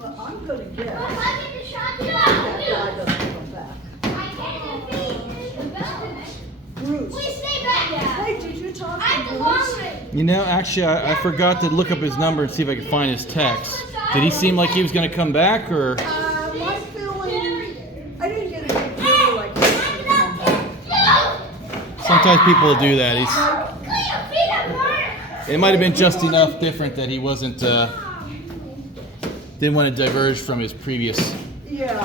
Well, I'm gonna guess If I get the shot, that guy doesn't come back. I can't defeat the best. Bruce. Please stay back. Hey, did you talk I to have the long Bruce? range. You know, actually, I forgot to look up his number and see if I could find his text. Did he seem like he was going to come back, or? My feeling, I didn't get a big feeling like he was gonna come back. Sometimes people do that. Like, It might have been just enough different that he wasn't, didn't want to diverge from his previous. yeah.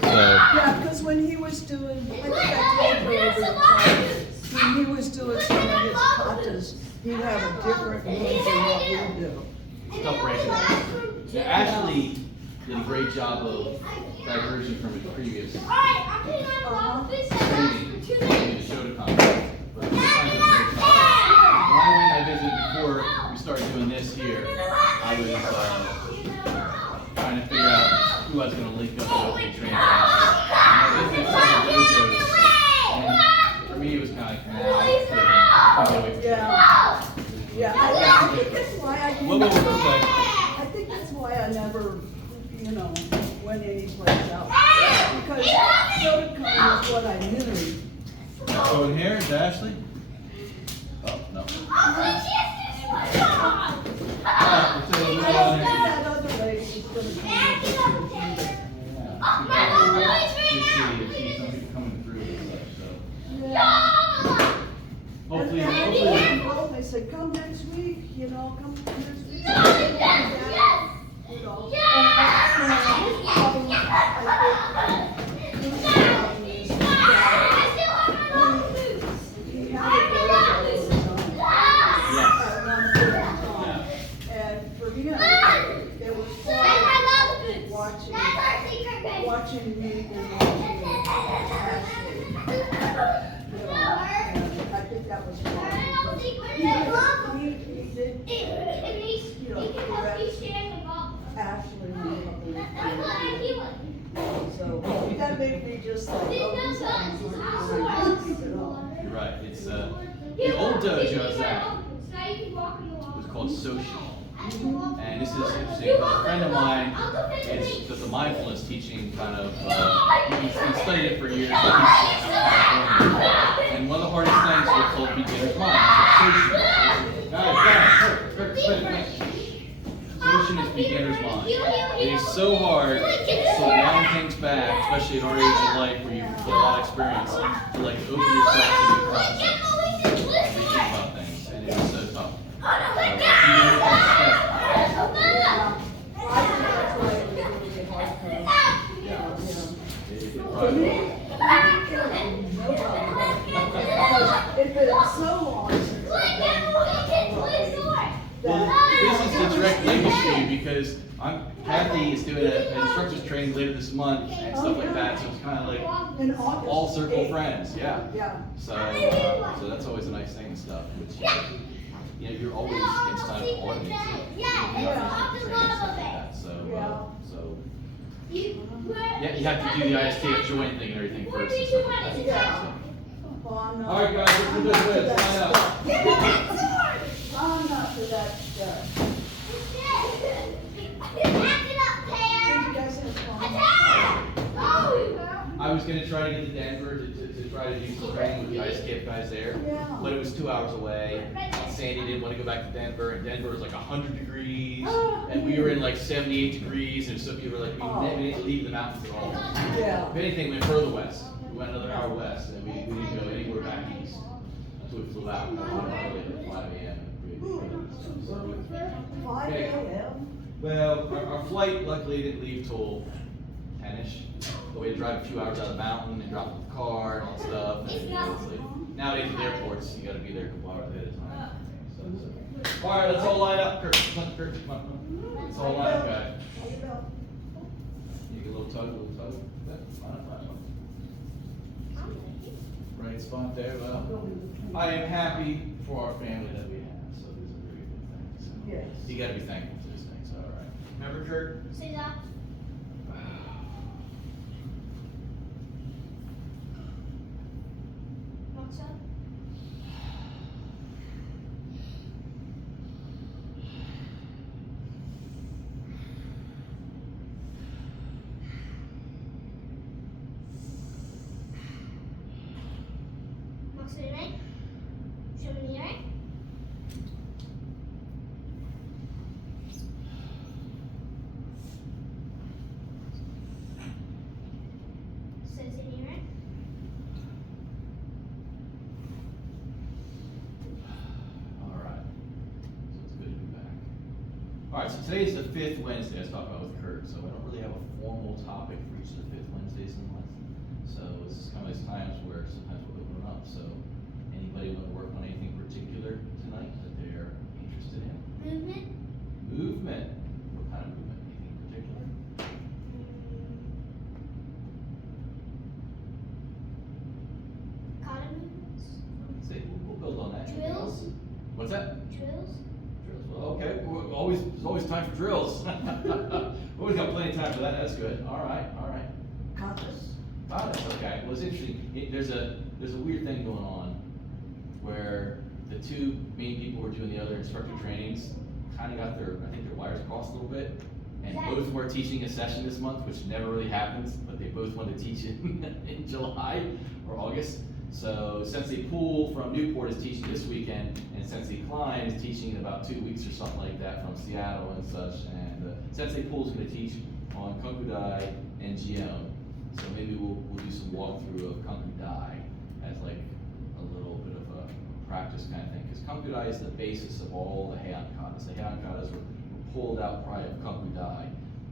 So. Yeah, because when he was doing, I think I told you over the time, when he was doing some of his katas, he'd have a different move than what we do. Stuff breaking. Ashley did a great job of diversion from his previous Alright, I'm putting on a lot of fish training for 2 in minutes. the shotokan. But this time he did a great job. When I visited before we started doing this here, I was trying to figure out who I was going to link up with and train. And I visited several dojos, and for me it was kind of like, Yeah. Yeah, I think that's why I didn't. What was it like? I think that's why I never, went anyplace else. Because shotokan is what I knew. So in here is Ashley? Oh, no. I don't think that other lady is gonna come with us. Hopefully, They said, come next week, come next week. And for him, it was fun watching me and Ashley. And I think that was fun. He did, correct Ashley in a couple of things. So that made me just like, oh, these guys keep it on. you're right. It's the old dojo that was called social. And this is interesting because a friend of mine does a mindfulness teaching kind of, he's studied it for years, but he's out in California. And one of the hardest things was called beginner's mind. Social is beginner's mind. It is so hard to round things back, especially at our age of life where you get a lot of experience, to like open yourself to new concepts and think about things. And it is so tough. It's been so long since This is the direct linkage for you because Kathy is doing an instructor's training later this month and stuff like that, so it's kind of like in August. all circle friends, yeah. Yeah. So that's always a nice thing and stuff. Which, you're always against time for audience. So yeah, you have to do the ISTF joint thing and everything first and stuff like that. Yeah. All right, guys, let's do this. Sign up. I'm not for that stuff. Did you guys have fun? I was going to try to get to Denver to try to do some training with the ice skate guys there, Yeah. but it was 2 hours away. Sandy didn't want to go back to Denver, and Denver was like 100 degrees, and we were in like 78 degrees, and so people were like, we didn't leave the mountains at all. Yeah. If anything, we went further west. We went another hour west, and we didn't go anywhere back east until we flew out at 5 a.m. 5 a.m.? Well, our flight luckily didn't leave till 10-ish. But we had to drive a few hours out of the mountain and drop off the car and all that stuff. And, it's like, nowadays at airports, you got to be there a couple hours ahead of time. So. All right, let's all line up. Kurt, come on. Let's all line up, guys. You get a little tug, Yeah, line up. Right spot there. Well, I am happy for our family that we have. So these are very good things. So Yes. you got to be thankful for these things. All right. Remember, Kurt? Say that. What's up? so today is the fifth Wednesday I was talking about with Kurt, so I don't really have a formal topic for each of the fifth Wednesdays in the month. So this is kind of those times where sometimes we'll open up. So anybody want to work on anything particular tonight that they're interested in? Movement. Movement. What kind of movement? Anything particular? Kata movements. Let's see, we'll build on that. Anything Drills. else? What's that? Drills. Drills. Well, okay. There's always time for drills. Always got plenty of time for that. That's good. All right. Katas. Okay. Well, it's interesting. There's a weird thing going on where the two main people who are doing the other instructor trainings kind of got their wires crossed a little bit, and both were teaching a session this month, which never really happens, but they both wanted to teach it in July or August. So Sensei Poole from Newport is teaching this weekend, and Sensei Klein is teaching in about 2 weeks or something like that from Seattle and such. And Sensei Poole is going to teach on Konkudai and Jion. So maybe we'll do some walkthrough of Konkudai as like a little bit of a practice kind of thing, because Konkudai is the basis of all the Heian katas. The Heian katas were pulled out prior to Konkudai,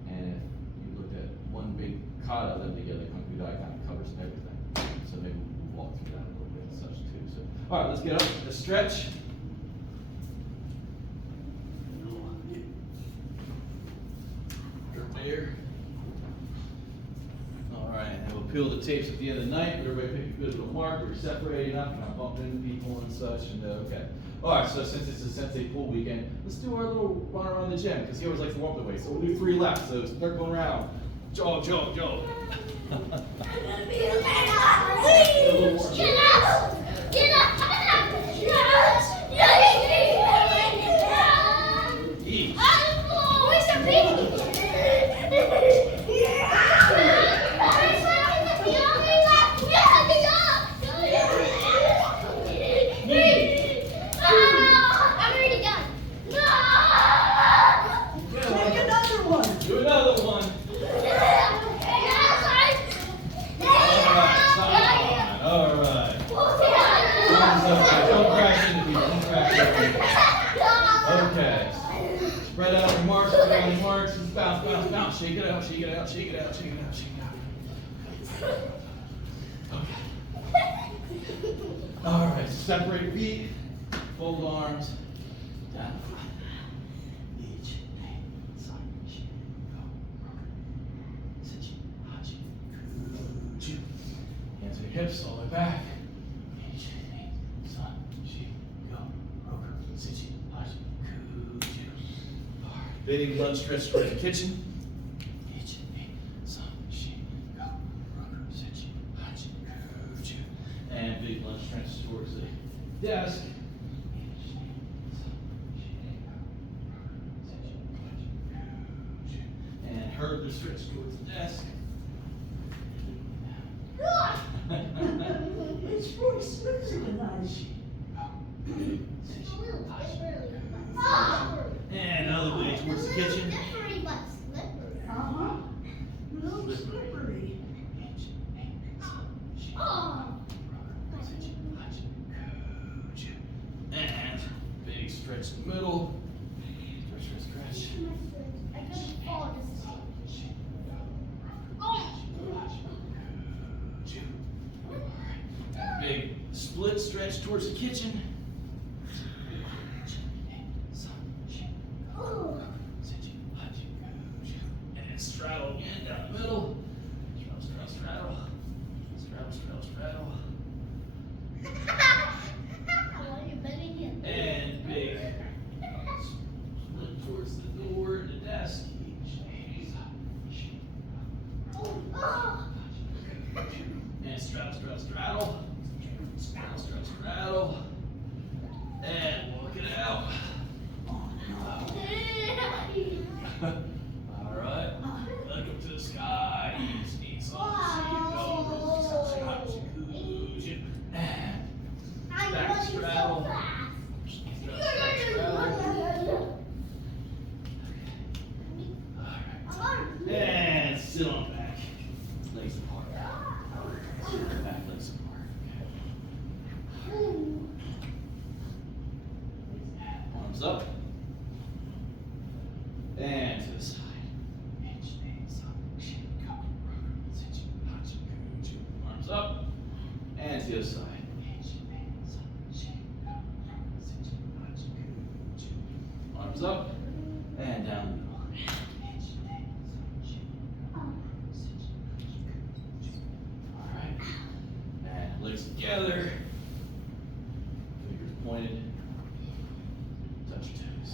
and if you looked at one big kata, then together Konkudai kind of covers everything. So maybe we'll walk through that a little bit and such too. So, all right, let's get up. Let's stretch. Here. All right, and we'll peel the tapes at the end of the night. Everybody pick a good little mark. We're separating up, not bumping into people and such. And okay. All right, so since it's a Sensei Poole weekend, let's do our little run around the gym, because he always likes to walk the way. So we'll do 3 laps. So start going around. Jog. I'm gonna be a man. Please. Get up. Eat. Where's the baby? I'm already done. Take another one. Do another one. All right. Don't crash into people. Okay. Spread out your marks. Just bounce. Shake it out. Okay. All right. Separate feet. Fold arms. Down. Each. Hands to your hips all the way back. Big lunge stretch towards the kitchen. And big lunge stretch towards the desk. And herd the stretch towards the desk. It's really sexy tonight. And another way towards the kitchen. Uh-huh. No slippery. And big stretch in the middle. Stretch. I couldn't fall this time. And big split stretch towards the kitchen. And straddle again down the middle. Straddle. And big split towards the door and the desk. And straddle. And walk it out. All right. Look up to the sky. Sneeze on. And back straddle. And sit on back. Legs apart. Sit on back, legs apart. Arms up. to the other side. Arms up and down the middle. All right. And legs together. Fingers pointed. Touch your toes.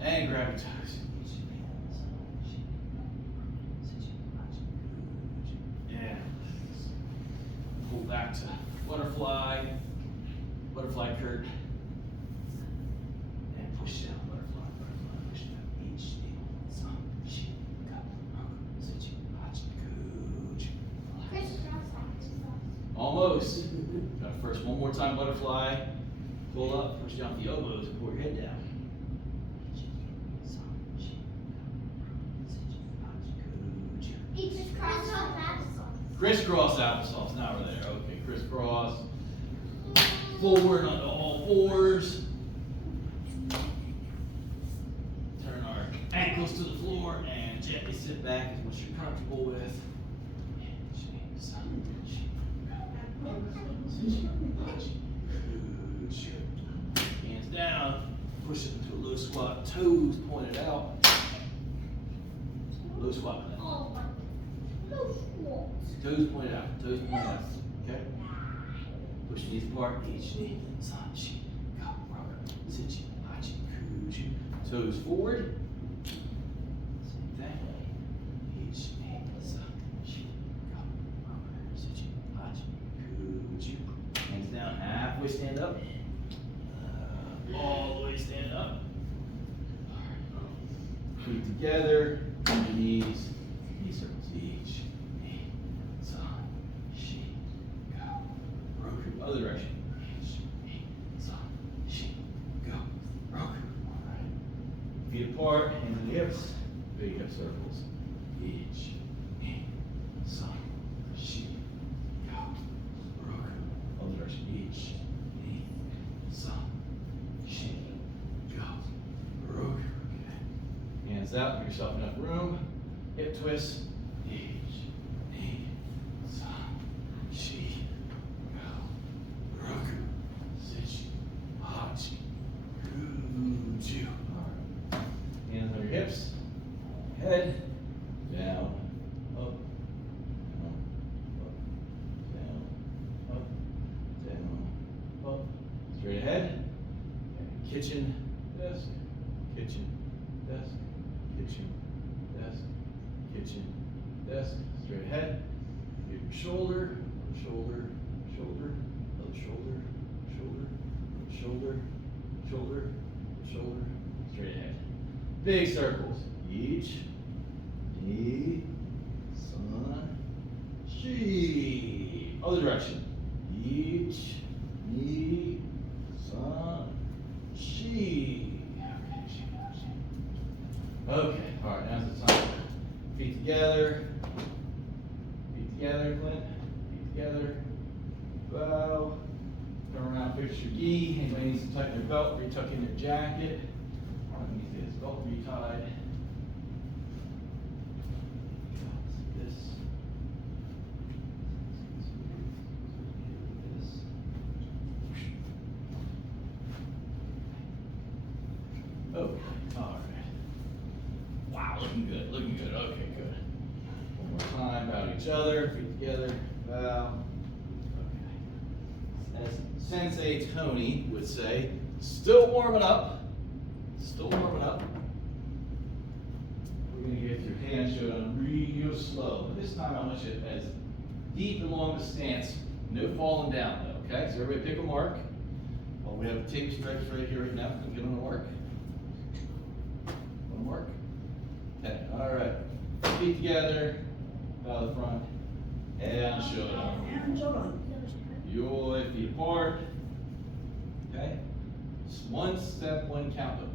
And grab your toes. Yeah. Pull back to butterfly. Butterfly Kurt. And push down. Butterfly, butterfly, push down. Almost. Got first one more time butterfly. Pull up, push down with the elbows, and pull your head down. Crisscross applesauce. Now we're there. Okay, crisscross. Forward onto all fours. Turn our ankles to the floor and gently sit back as much as you're comfortable with. Hands down. Push it into a low squat. Toes pointed out. Low squat. Toes pointed out. Toes pointed out. Okay? Push knees apart. Each knee. Toes forward. Same thing. Each knee. Hands down. Halfway stand up. All the way stand up. Feet together. Knees. Knee circles. Each. Other direction. Go. Alright. Feet apart, hands in the hips. Big hip circles. Each. Go. Other direction. Each. Go. Okay. Hands out. Give yourself enough room. Hip twist. Hands on your hips, head, down, up, down, up, straight ahead, kitchen, desk, kitchen, desk, kitchen, desk, kitchen, desk, straight ahead, give your shoulder, shoulder, shoulder, other shoulder, shoulder, shoulder, shoulder, shoulder, straight ahead. Big circles. Each, knee, sun, she. Other direction. Each, knee, sun, she. Okay, all right, now's the time. Feet together. Feet together, Clint. Feet together. Bow. Turn around, fix your gi. Anybody needs to tighten their belt, retuck in their jacket. Belt retied. This. Okay, all right. Wow, looking good, looking good. Okay, good. One more time, bow to each other, feet together, bow. Okay. As Sensei Tony would say, still warming up. Still warming up. We're going to get your hand shown real slow. But this time I want you as deep along the stance. No falling down though, okay? So everybody pick a mark. Well, we have a tape stretch right here right now. Can get on the mark. One mark. Okay, all right. Feet together. Bow to the front. And shoulder. And shoulder. Your feet apart. Okay? One step, one count up.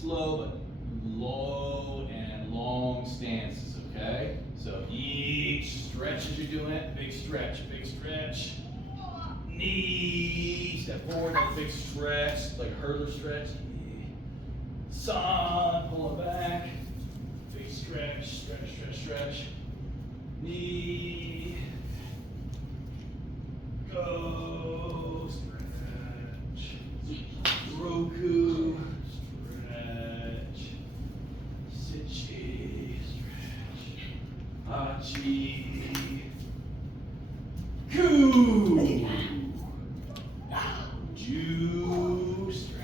Slow but low and long stances, okay? So each stretch as you're doing it, big stretch, knee, step forward, big stretch, like a hurdler stretch, San, pull it back. Big stretch, stretch, stretch, stretch. Knee. Go, stretch. Roku, stretch. Sichi, stretch. Hachi. Ku. Ju, stretch.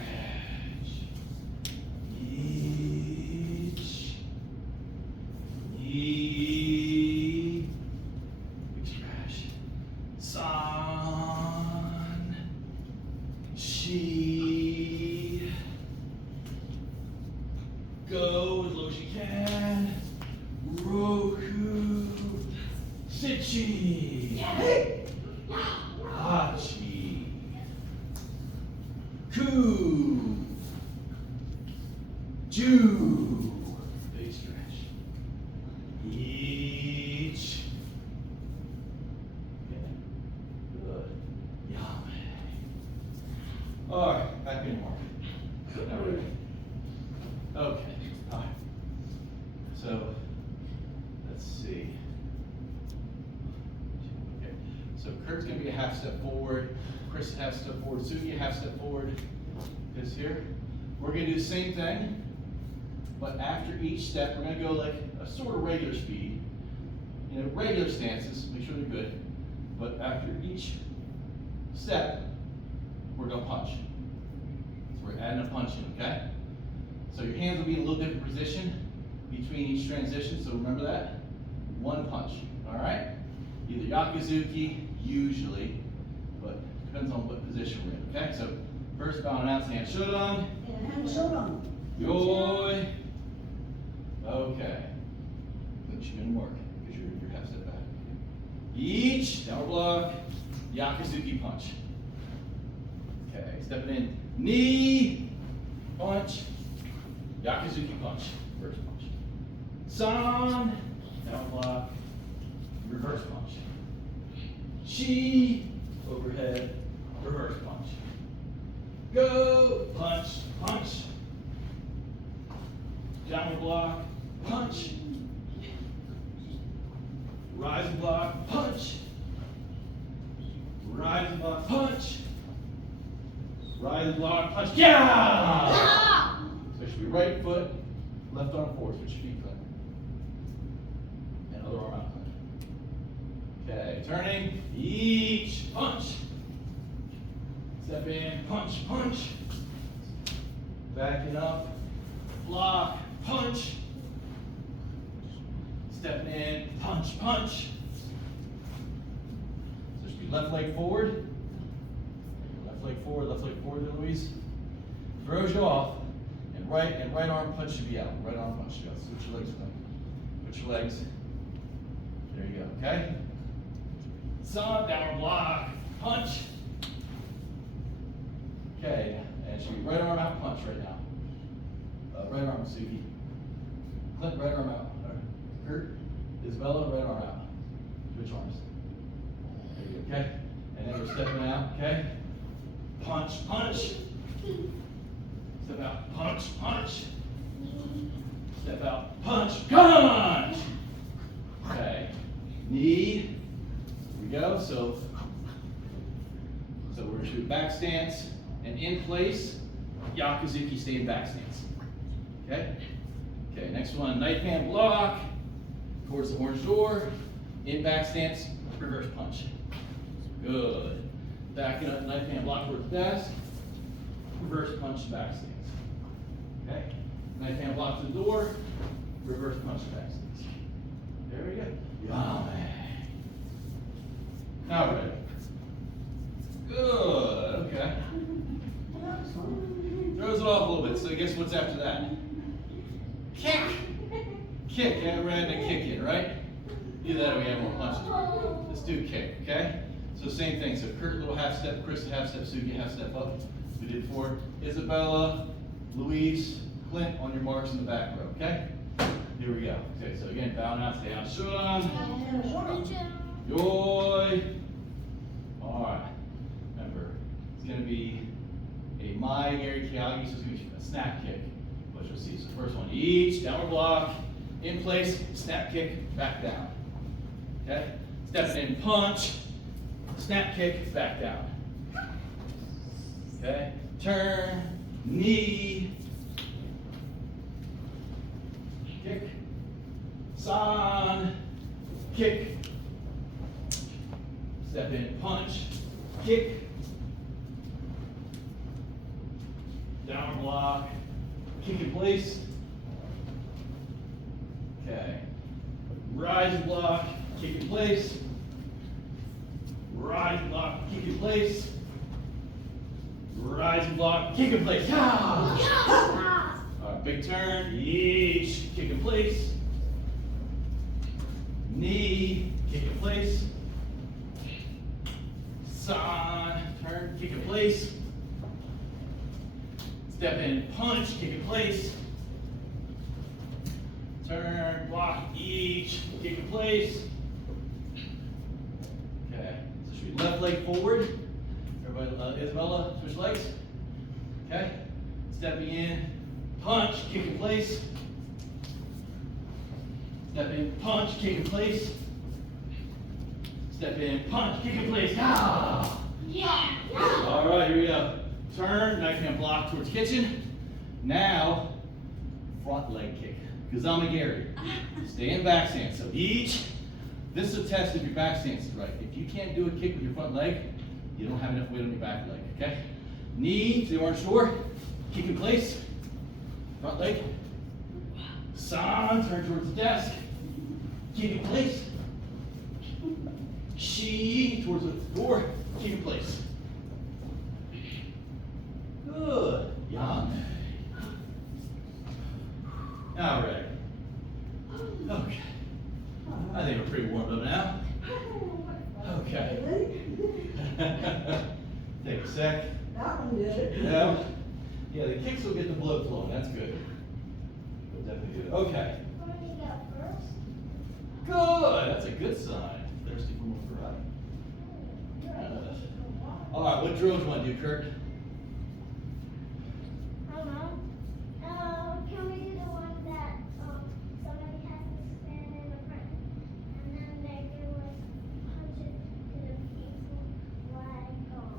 Each. Knee. Big stretch. San. Shi. Go as low as you can. Roku. Sichi. Hachi. Ku. Ju. Big stretch. Each. Okay. Good. Yummy. All right, back in more. Now we're ready. Okay. All right. So, let's see. Okay. So Kurt's gonna be a half step forward. Chris a half step forward. Suki a half step forward. This here. We're gonna do the same thing, but after each step, we're gonna go like a sort of regular speed. You know, regular stances. Make sure they're good. But after each step, we're gonna punch. So we're adding a punch in, okay? So your hands will be in a little different position between each transition, so remember that. One punch, all right? Either yakuzuki, usually, but depends on what position we're in, okay? So first bound out, hand shodan. And shotokan. Yoi. Okay. Put you in work, because you're half step back. Each, downward block, yakuzuki punch. Okay, stepping in, knee, punch, yakuzuki punch, first punch. San, down block, reverse punch. Chi, overhead, reverse punch. Go, punch, punch. Downward block, punch. Rising block, punch. Rising block, punch. Rising block, punch. Yeah! So it should be right foot, left arm forward, switch your feet clean. And other arm out clean. Okay, turning, each punch. Step in, punch, punch. Backing up, block, punch. Stepping in, punch, punch. So it should be left leg forward. Left leg forward there, Louise. Throws you off, and right arm punch should be out. Right arm punch should be out. Switch your legs around. Put your legs. There you go, okay? Sun, downward block, punch. Okay, and it should be right arm out punch right now. Right arm, Suki. Clint, right arm out. Kurt, Isabella, right arm out. Switch arms. There you go, okay? And then we're stepping out, okay? Punch, punch. Step out, punch, punch. Step out, punch, punch. Okay, knee. Here we go. So we're going to do back stance and in place. Yakuzuki, stay in back stance. Okay. Okay. Next one, knife hand block towards the orange door. In back stance, reverse punch. Good. Backing up, knife hand block towards the desk. Reverse punch, back stance. Okay. Knife hand block to the door. Reverse punch, back stance. There we go. Yummy. Now we're ready. Good. Okay. Throws it off a little bit. So guess what's after that? Kick. Kick. Yeah, we're adding a kick in, right? Either that or we have more punches. Let's do kick, okay? So same thing. So Kurt, little half step, Chris, a half step, Suki, half step up. We did for Isabella, Louise, Clint on your marks in the back row, okay? Here we go. Okay, so again, bow out, stay on. Shodan. Yoi. All right. Remember, it's going to be a Mai Gary Kiyagi, so it's going to be a snap kick. What you'll see. So first one, each downward block, in place, snap kick, back down. Okay? Step in, punch, snap kick, back down. Okay? Turn, knee, kick, san, kick, step in, punch, kick, downward block, kick in place. Okay. Rise block, kick in place. Rise block, kick in place. Rise block, kick in place. Ah! All right, big turn. Each, kick in place. Knee, kick in place. San, turn, kick in place. Step in, punch, kick in place. Turn, block, each, kick in place. Okay, so should be left leg forward. Everybody, Isabella, switch legs. Okay, stepping in, punch, kick in place. Step in, punch, kick in place. Step in, punch, kick in place. Ah! Yeah. All right, here we go. Turn, now you can block towards kitchen. Now, front leg kick. Gazama-gari. Stay in back stance. So each, this is a test if your back stance is right. If you can't do a kick with your front leg, you don't have enough weight on your back leg, okay? Knee to the orange door, kick in place, front leg. San, turn towards the desk, kick in place. Shi, towards the door, kick in place. Good. Yang. Now we're ready. Okay. I think we're pretty warmed up now. Okay. Take a sec. That one did it. Yeah. Yeah, the kicks will get the blood flowing. That's good. We'll definitely do it. Okay. Good. That's a good sign. Thirsty for more variety. Good. All right. What drill do you want to do, Kurt?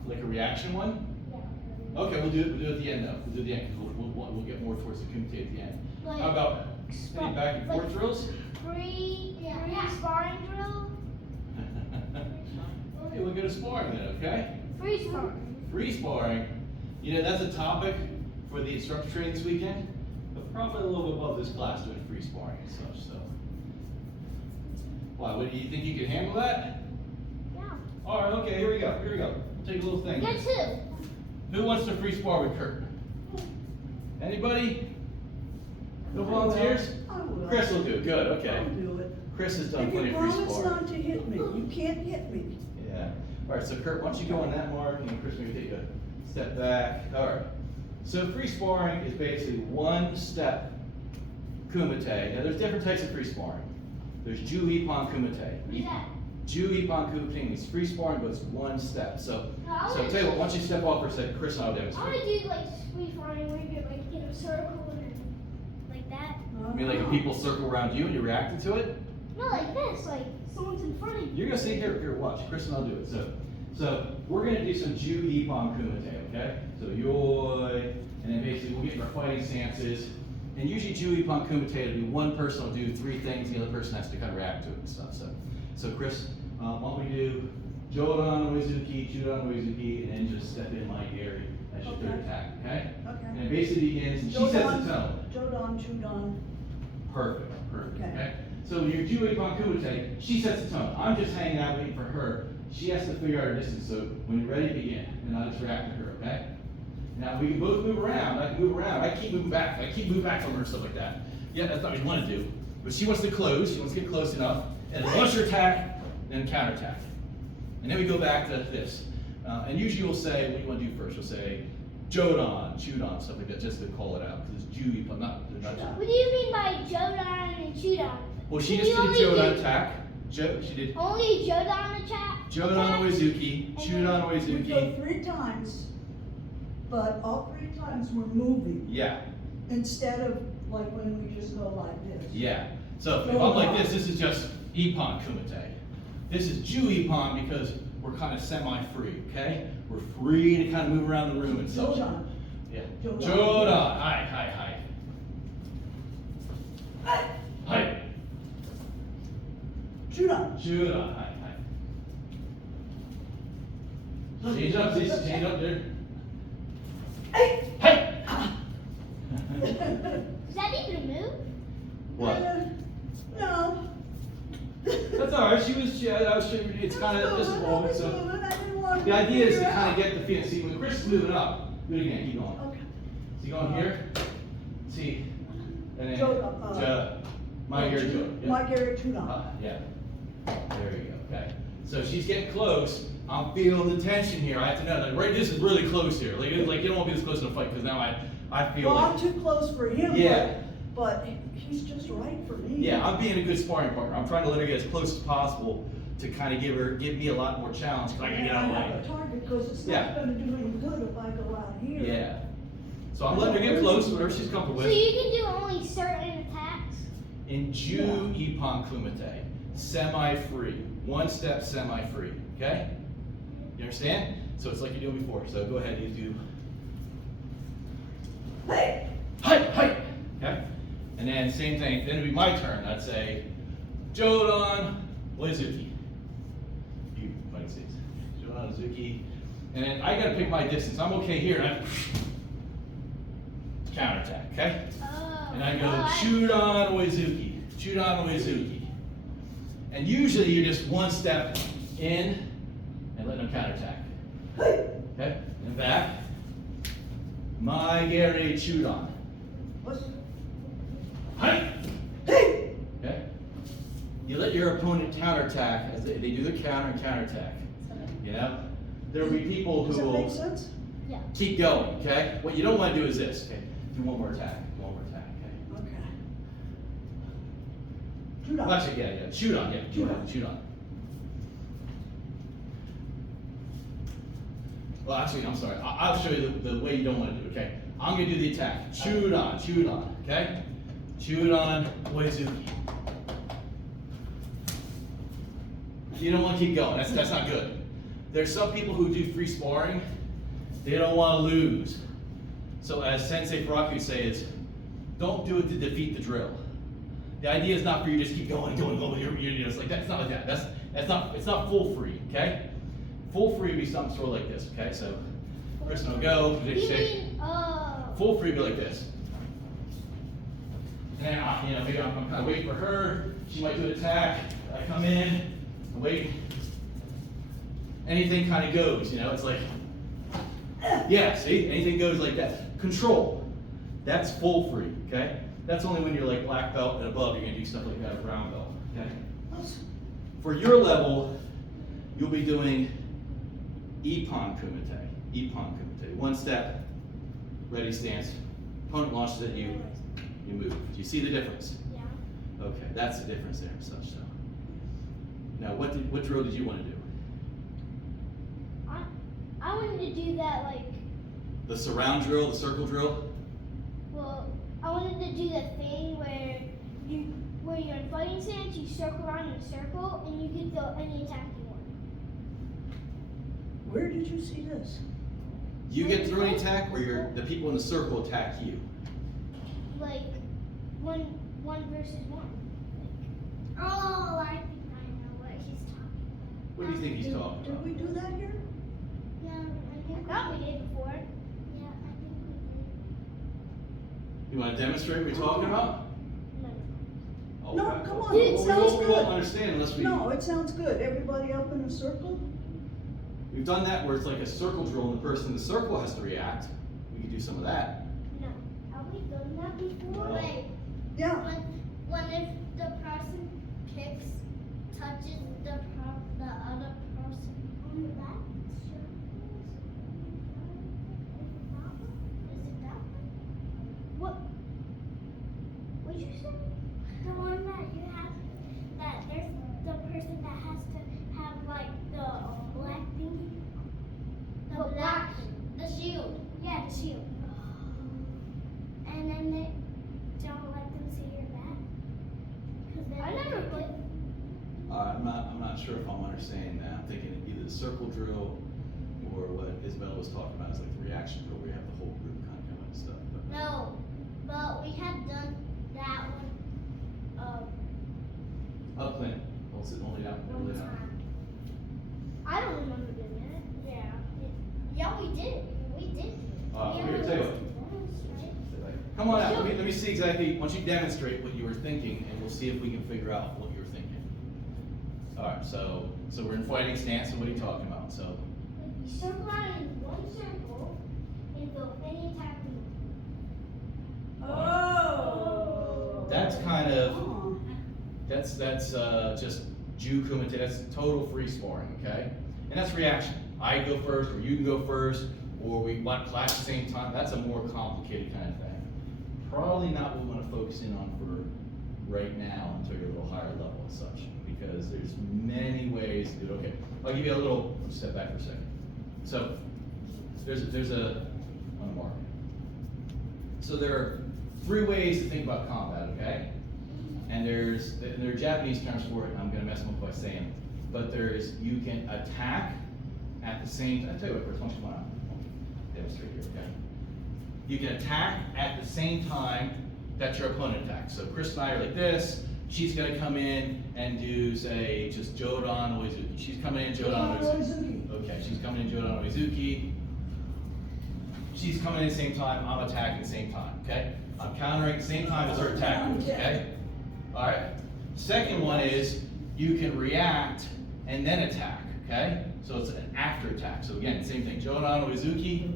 Like a reaction one? Yeah. Okay, we'll do it at the end though. We'll do it at the end because we'll get more towards the kumite at the end. Like, how about any back and forth drills? Free sparring drill. Okay, we'll go to sparring then, okay? Free sparring. Free sparring. You know, that's a topic for the instructor training this weekend, but probably a little bit above this class doing free sparring and such, so. Why, what do you think you can handle that? Yeah. All right, okay, here we go, here we go. Take a little thing. Get two. Who wants to free spar with Kurt? Anybody? No volunteers? I will. Chris will do it. Good, okay. I'll do it. Chris has done If plenty you of free promise sparring. not to hit me, you can't hit me. Yeah. All right, so Kurt, why don't you go on that mark and Chris maybe take a step back. All right. So free sparring is basically one step kumite. Now there's different types of free sparring. There's Ju-Ippon kumite. What is that? Ju-Ippon kumite means free sparring, but it's one step. So tell you what, why don't you step off for a second, Chris and I will I want demonstrate. to do like free sparring where you like get a circle and like that. I mean, like if people circle around you and you're reacting to it? No, like this, like someone's in front of you. You're gonna see here, watch, Chris and I'll do it. So we're gonna do some Ju-Ippon kumite, okay? So yoi, and then basically we'll get in our fighting stances. And usually Ju-Ippon kumite, it'll be one person will do three things, the other person has to kind of react to it and stuff. So Chris, why don't we do Jodan Oizuki, Chudan Oizuki, and then just step in like Gary as your third attack, okay? Okay. And it basically begins, and she sets the tone. Jodan, Chudan. Perfect, Okay. okay? So your Ju-Ippon kumite, she sets the tone. I'm just hanging out waiting for her. She has to figure out her distance, so when you're ready, begin. And I'll just react to her, okay? Now we can both move around. I can move around. I keep moving back. I keep moving back from her and stuff like that. Yeah, that's not what you want to do. But she wants to close. She wants to get close enough. And launch her attack, then counterattack. And then we go back to this. And usually you'll say, what do you want to do first? You'll say, Jodan, Chudan, stuff like that, just to call it out. Because it's Ju-Ippon, not What do you mean by Jodan and Chudan? Well, she Can just you did a only Jodan do- attack. She did Only Jodan attack? Jodan Oizuki, Chudan We go Oizuki. 3 times, but all 3 times we're moving. Yeah. Instead of like when we just go like this. Yeah. So if I'm like this is just Ippon Kumite. This is Ju Ippon because we're kind of semi-free, okay? We're free to kind of move around the room and such. Jodan. Yeah. Jodan. Jodan. Hi. Hi. Jodan. Jodan. Hi. Change up, please. Change up there. Hey. Hey. Is that even a move? What? No. That's all right. It's kind of this is long. So I didn't want the idea is to figure kind out. of get the feeling. See, when Chris is moving up, do it again. Keep going. Okay. See, going here. See, and then Jodan, my ear Jodan. My Gary Jodan. Yeah. There you go. Okay. So she's getting close. I'm feeling the tension here. I have to know. Like, right, this is really close here. Like you don't want to be this close in a fight because now I feel Well, like. I'm too close for him. Yeah. But he's just right for me. Yeah, I'm being a good sparring partner. I'm trying to let her get as close as possible to kind of give me a lot more challenge because I can get out of I have a line. target because it's Yeah. not going to do any good if I go out here. Yeah. So I'm letting her get close, whatever she's comfortable So with. you can do only certain attacks? In Ju Ippon Kumite, semi-free. One step semi-free. Okay? You understand? So it's like you did before. So go ahead, you do. Hey! Hi! Okay? And then same thing, then it'd be my turn. I'd say, Jodan Oizuki. You fight states. Jodan Oizuki. And then I gotta pick my distance. I'm okay here. And I counterattack, okay? Oh. And I go Chudan Oizuki. Chudan Oizuki. And usually you're just one step in and let them counterattack. Okay? And back. My Gary Chudan. What's... Hi! Hey! Okay? You let your opponent counterattack as they do the counter and counterattack. You know? There will be people Does who that will make sense? Yeah. keep going, okay? What you don't want to do is this, okay? Do one more attack, okay? Okay. Well, actually, yeah. Shoot on, yeah. Go ahead, shoot on. Well, actually, I'm sorry. I'll show you the way you don't want to do it, okay? I'm going to do the attack. Shoot on, okay? Shoot on, Oizuki. You don't want to keep going. That's not good. There's some people who do free sparring. They don't want to lose. So as Sensei Faraku would say, is don't do it to defeat the drill. The idea is not for you to just keep going. It's like that's not like that. It's not full free, okay? Full free would be something sort of like this, okay? So person will go, shake. Full free would be like this. And then, maybe I'm kind of waiting for her. She might do an attack. I come in, I wait. Anything kind of goes, it's like, yeah, see? Anything goes like that. Control. That's full free, okay? That's only when you're like black belt and above, you're gonna do stuff like that at brown belt, okay? For your level, you'll be doing Ippon Kumite. One step, ready stance. Opponent launches at you, you move. Do you see the difference? Yeah. Okay, that's the difference there and such, so. Now, what drill did you want to do? I wanted to do that, like, The surround drill, the circle drill? well, I wanted to do the thing where you're in fighting stance, you circle around in a circle, and you can throw any attack you want. Where did you see this? You get through an attack, or the people in the circle attack you? Like, one versus one. Oh, I think I know what he's talking about. What do you think he's talking Did about? we do that here? Yeah, I thought we did before. Yeah, I think we did. You want to demonstrate what you're talking about? No. No, Okay. come on, Dude, it Well, sounds we won't good. understand unless we. No, it sounds good. Everybody up in a circle? We've done that where it's like a circle drill and the person in the circle has to react. We could do some of that. No. Have we done that before? No. Like, Yeah. when if the person kicks, touches the other person on the back? Is it that one? What'd you say? The one that you have, that there's the person that has to have like the black thingy. The black, the shield. Yeah, the shield. And then not sure if I'm understanding that. I'm thinking either the circle drill or what Isabella was talking about is like the reaction drill where you have the whole group kind of doing stuff. But No, but we had done that one. up, Clint. Hold it only down. One Really down. time. I don't remember doing it. Yeah. Yeah, we did. We did. We're here too. Come on out. Let me see exactly. Once you demonstrate what you were thinking, and we'll see if we can figure out what you were thinking. All right. So we're in fighting stance. So what are you talking about? So. You circle around in one circle and go any attack move. Oh. That's kind of. Oh. That's just Ju Kumite. That's total free sparring. Okay. And that's reaction. I go first, or you can go first, or we want to clash at the same time. That's a more complicated kind of thing. Probably not what we want to focus in on for right now until you're a little higher level and such, because there's many ways to do it. Okay, I'll give you a little step back for a second. So there's a mark. So there are 3 ways to think about combat. Okay, and there are Japanese terms for it. I'm going to mess them up by saying them. But you can attack at the same time. I'll tell you what, Chris, why don't you come on out? Demonstrate here, okay? You can attack at the same time that your opponent attacks. So Chris and I are like this. She's going to come in and do, say, just Jodan Oizuki. She's coming in Jodan Oizuki. Okay, she's coming in Jodan Oizuki. She's coming in at the same time. I'm attacking at the same time, okay? I'm countering at the same time as her attack moves, okay? All right. Second one is you can react and then attack, okay? So it's an after attack. So again, same thing, Jodan Oizuki.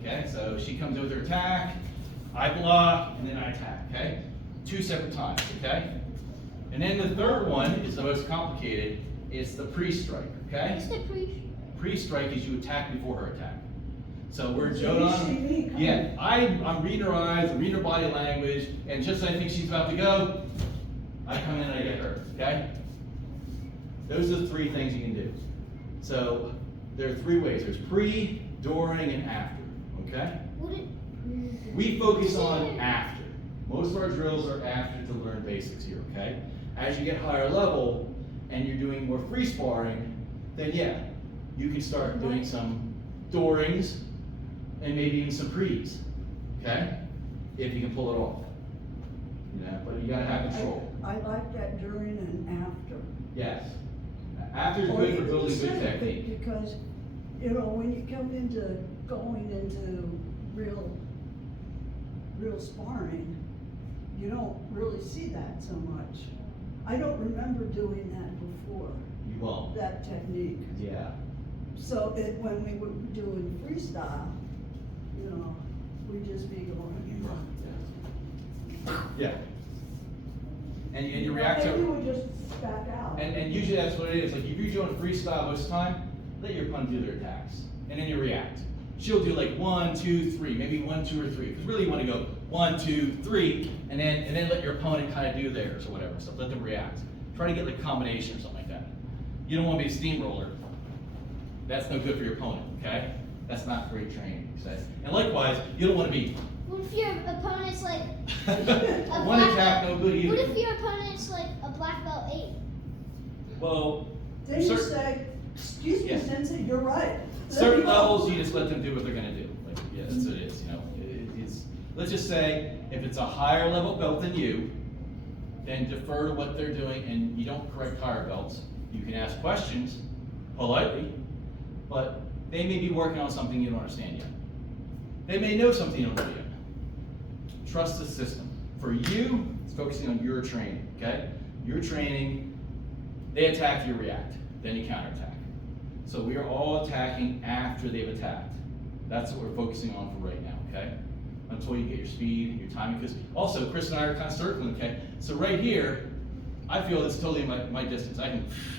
Okay, so she comes in with her attack, I block, and then I attack, okay? 2 separate times, okay? And then the third one is the most complicated. It's the pre-strike, okay? What's the pre-strike? Pre-strike is you attack before her attack. So we're Jodan. Yeah, I'm reading her eyes, I'm reading her body language, and just as I think she's about to go, I come in and I get her, okay? Those are the 3 things you can do. So there are 3 ways. There's pre, during, and after, okay? We focus on after. Most of our drills are after to learn basics here, okay? As you get higher level and you're doing more free sparring, then yeah, you can start doing some durings and maybe even some pre's, okay? If you can pull it off. You know, but you gotta have control. I like that during and after. Yes. After is good for building good Or technique. because, you know, when you come into going into real sparring, you don't really see that so much. I don't remember doing that before, You won't. that technique. Yeah. So when we were doing freestyle, you know, we'd just be going, you know. Yeah. And you react Then you to would just back out. and usually that's what it is. Like if you're doing freestyle most of the time, let your opponent do their attacks. And then you react. She'll do like 1, 2, 3, maybe 1, 2, or 3. Because really you want to go 1, 2, 3, and then let your opponent kind of do theirs or whatever. So let them react. Try to get like a combination or something like that. You don't want to be a steamroller. That's no good for your opponent, okay? That's not great training. Okay? And likewise, you don't want to be What if your opponent's like one attack, no good either. What if your opponent's like a black belt 8? Well, Then you certain- say, excuse me, Yeah. Sensei, you're right. certain levels, you just let them do what they're going to do. Like, yeah, that's what it is. You know, it's. Let's just say if it's a higher level belt than you, then defer to what they're doing, and you don't correct higher belts. You can ask questions politely, but they may be working on something you don't understand yet. They may know something you don't know yet. Trust the system. For you, it's focusing on your training. Okay, your training. They attack, you react, then you counterattack. So we are all attacking after they've attacked. That's what we're focusing on for right now, okay? Until you get your speed and your timing. Because also, Chris and I are kind of circling, okay? So right here, I feel it's totally my distance.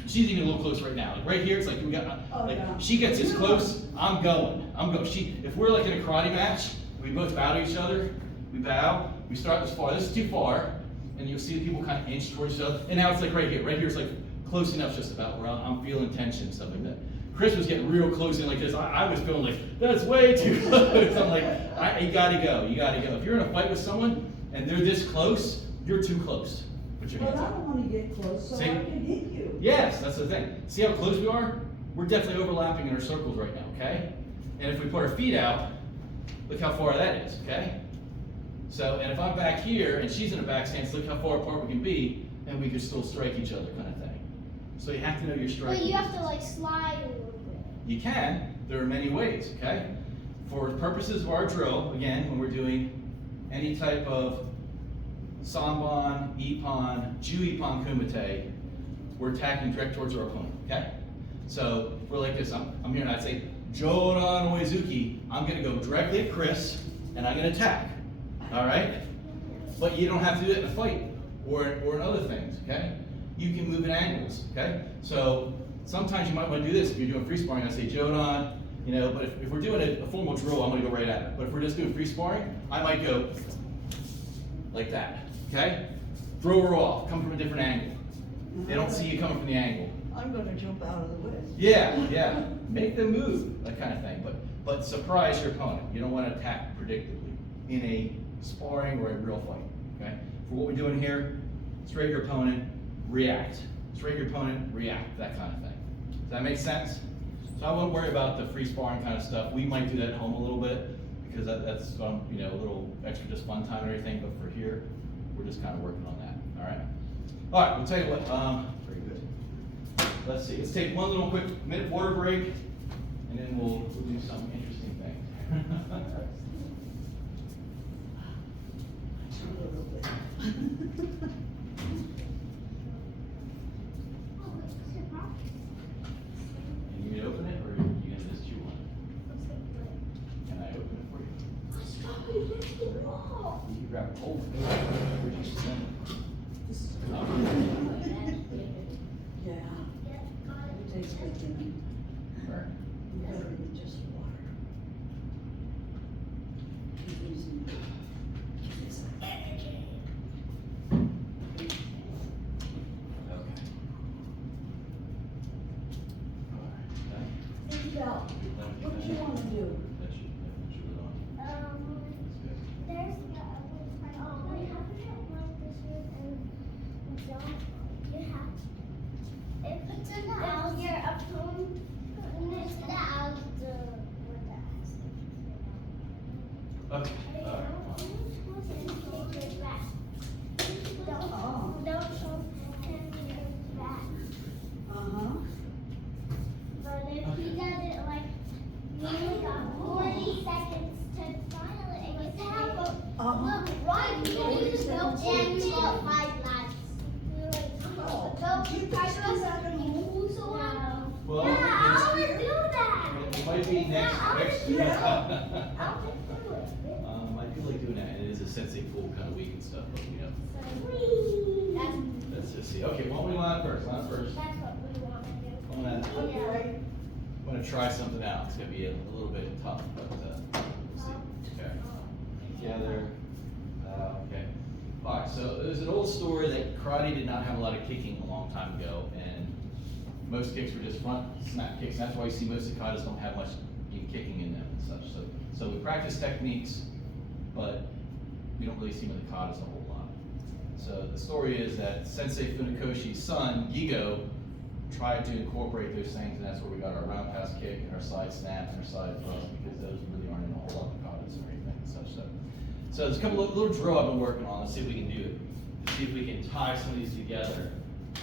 She's even a little close right now. Like right here, it's like we got, like yeah. she gets this close, I'm going. If we're like in a karate match, we both bow to each other. We bow. We start this far. This is too far, and you'll see the people kind of inch towards each other. And now it's like right here. Right here is like close enough, just about where I'm feeling tension and stuff like that. Chris was getting real close in like this. I was feeling like that's way too close. I'm like, you gotta go. You gotta go. If you're in a fight with someone and they're this close, you're too close. Put your But hands I up. don't want to get close so See? I can hit you. Yes, that's the thing. See how close we are? We're definitely overlapping in our circles right now, okay? And if we put our feet out, look how far that is, okay? So, and if I'm back here and she's in a back stance, look how far apart we can be, and we can still strike each other kind of thing. So you have to know your striking. But you have to like slide a little bit. You can. There are many ways, okay? For purposes of our drill, again, when we're doing any type of Sanbon, Ippon, Ju-Ippon Kumite, we're attacking direct towards our opponent, okay? So if we're like this, I'm here and I'd say, Joran Oizuki, I'm gonna go directly at Chris and I'm gonna attack, all right? But you don't have to do it in a fight or in other things, okay? You can move at angles, okay? So sometimes you might want to do this if you're doing free sparring. I say Joran, you know, but if we're doing a formal drill, I'm gonna go right at it. But if we're just doing free sparring, I might go like that, okay? Throw her off, come from a different angle. They don't see you coming from the angle. I'm gonna jump out of the way. Yeah. Make them move, that kind of thing. But surprise your opponent. You don't want to attack predictably in a sparring or a real fight, okay? For what we're doing here, straight your opponent, react. Straight your opponent, react, that kind of thing. Does that make sense? So I won't worry about the free sparring kind of stuff. We might do that at home a little bit because that's you know, a little extra just fun time and everything, but for here, we're just kind of working on that, all right? All right, we'll tell you what, very good. Let's see, let's take one little quick minute water break, and then we'll do some interesting things. A little bit. You need me to open it, or are you gonna just chew on it? Can I open it for you? You can grab a cold. Where'd you send it? This is Oh. Yeah, it tastes good to me. Where? Better than just water. It gives me this energy. Okay. All right, done? Now, what do you wanna do? That should be on. That's good. There's we have to get one this year and don't you have if it's in the house your opponent it's the house with the Okay, all right. Don't show him your back. Uh-huh. But if he does it like you got 40 seconds to finally and you have a Uh-huh. right, you 40 just go seconds. and you got 5 laps. Oh, Go, you guys do that at home? No. Well, Yeah, I it's- want to do that. It might be next year. I'll just do it. I do like doing that. It is a sensei pool kind of week and stuff, but you know, That's, let's just see. Okay, what we line first? Line first. that's what we want to do. Okay. I'm gonna try something out. It's gonna be a little bit tough, but we'll see. Okay. Together. Okay. All right. So there's an old story that karate did not have a lot of kicking a long time ago, and most kicks were just front snap kicks. That's why you see most ikatas don't have much kicking in them and such. So we practice techniques, but we don't really see with ikatas a whole lot. So the story is that Sensei Funakoshi's son, Gigo, tried to incorporate those things, and that's where we got our roundhouse kick and our side snap and our side thrust, because those really aren't in a whole lot of ikatas or anything and such. So there's a couple of little drill I've been working on. Let's see if we can do it. Let's see if we can tie some of these together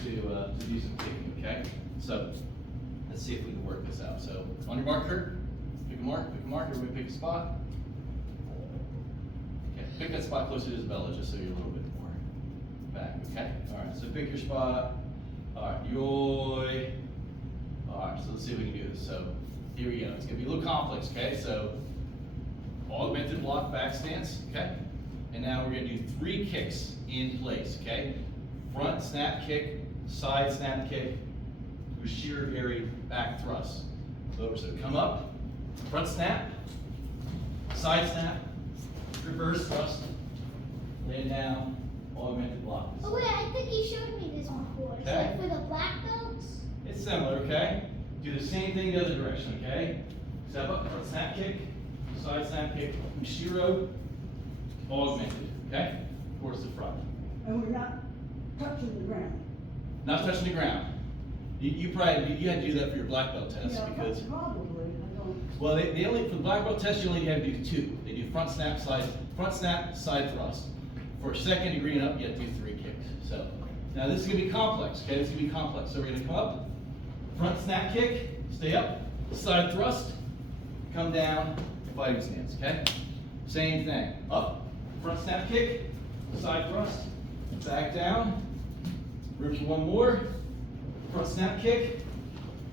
to do some kicking, okay? So let's see if we can work this out. So on your marker, pick a mark, everybody pick a spot. Okay, pick that spot closer to Isabella, just so you're a little bit more back, okay? All right, so pick your spot. All right, yoy. All right, so let's see if we can do this. So here we go. It's gonna be a little complex, okay? So augmented block back stance, okay? And now we're gonna do 3 kicks in place, okay? Front snap kick, side snap kick, Ushirigiri back thrust. So come up, front snap, side snap, reverse thrust, lay it down, augmented block. Oh wait, I think he showed me this before. Okay. So for the black belts? It's similar, okay? Do the same thing the other direction, okay? Step up, front snap kick, side snap kick, Ushiro, augmented, okay? Towards the front. And we're not touching the ground. Not touching the ground. You probably, you had to do that for your black belt test Yeah, because, probably, I don't. well, they only, for the black belt test, you only have to do 2. They do front snap, side thrust. For second degree and up, you have to do 3 kicks. So, now this is gonna be complex, okay? This is gonna be complex. So we're gonna come up, front snap kick, stay up, side thrust, come down, fighting stance, okay? Same thing, up, front snap kick, side thrust, back down, room for one more, front snap kick,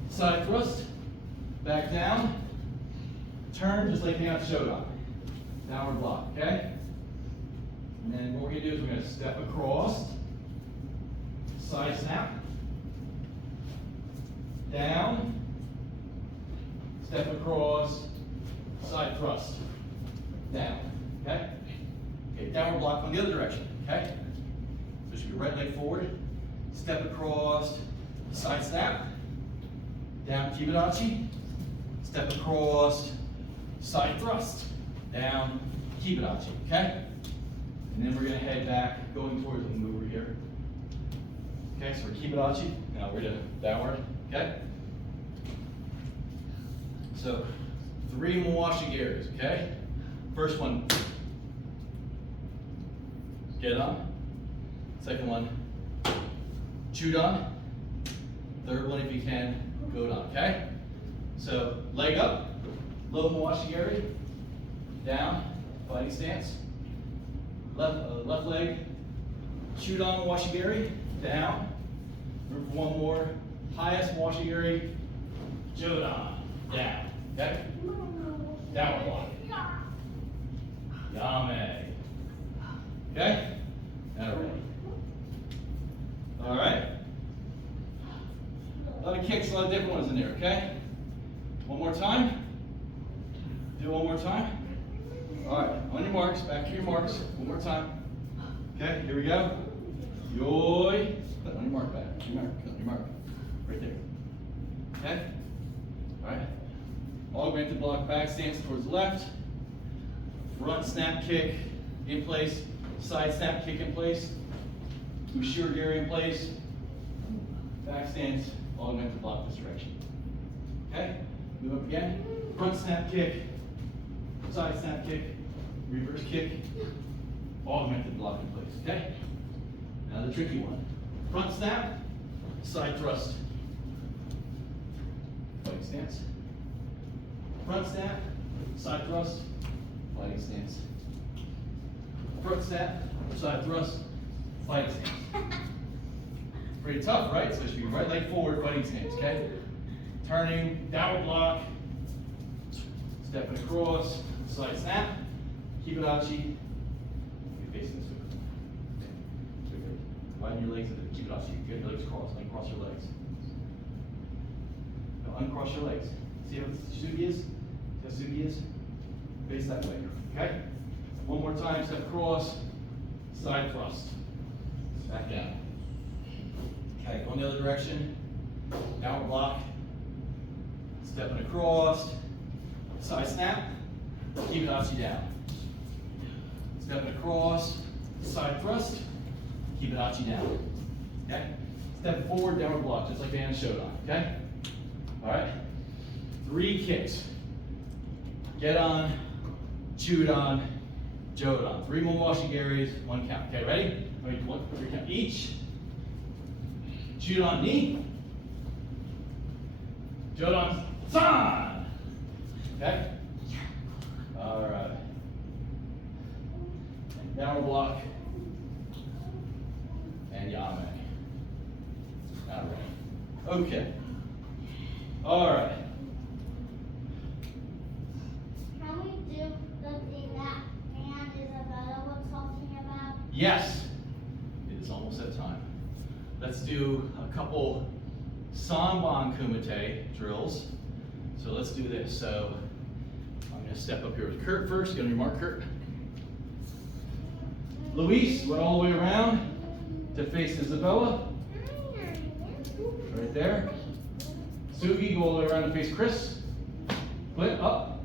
side thrust, back down, turn just like the out shotokan, downward block, okay? And then what we're gonna do is we're gonna step across, side snap, down, step across, side thrust, down, okay? Okay, downward block on the other direction, okay? So it should be right leg forward, step across, side snap, down kibidachi, step across, side thrust, down kibidachi, okay? And then we're gonna head back, going towards the move over here. Okay, so we're kibidachi, now we're gonna downward, okay? So, 3 Mawashigiri, okay? First one, get on. Second one, shoot on. Third one, if you can, go on, okay? So, leg up, low Mawashigiri, down, fighting stance. Left leg, shoot on Mawashigiri, down. Room for one more, highest Mawashigiri, Jodan, down, okay? Downward block. Yame. Okay? Now ready. Alright? A lot of kicks, a lot of different ones in there, okay? One more time. Do it one more time. Alright, on your marks, back to your marks. One more time. Okay, here we go. Yoi. Put on your mark back. Your mark, on your mark. Right there. Okay? Alright. Augmented block back stance towards the left. Front snap kick in place. Side snap kick in place. Ushirigiri in place. Back stance, augmented block this direction. Okay? Move up again. Front snap kick. Side snap kick. Reverse kick. Augmented block in place. Okay? Now the tricky one. Front snap, side thrust. Fighting stance. Front snap, side thrust, fighting stance. Front snap, side thrust, fighting stance. Pretty tough, right? So it should be right leg forward, fighting stance, okay? Turning, downward block, stepping across, side snap, kibidachi. You're facing this way. Okay. Widen your legs into the kibidachi. Get your legs crossed, uncross your legs. Now uncross your legs. See how Sugi is? See how Sugi is? Face that way, okay? One more time, step across, side thrust. Back down. Okay, going the other direction. Downward block. Stepping across, side snap, kibidachi down. Stepping across, side thrust, kibidachi down. Okay? Step forward, downward block, just like the hand showed on, okay? Alright? 3 kicks. Get on, chewed on, jodan. 3 Mawashigiris, 1 count. Okay, ready? Ready? 3 count each. Chewed on knee. Jodan san. Okay? Alright. Downward block. And yame. Alright. Okay. Alright. Can we do the thing that Ann Isabella was talking about? Yes. It is almost that time. Let's do a couple Sanban Kumite drills. So let's do this. So I'm going to step up here with Kurt first. Get on your mark, Kurt. Luis, went all the way around to face Isabella. Right there. Sugi, go all the way around to face Chris. Clint, up.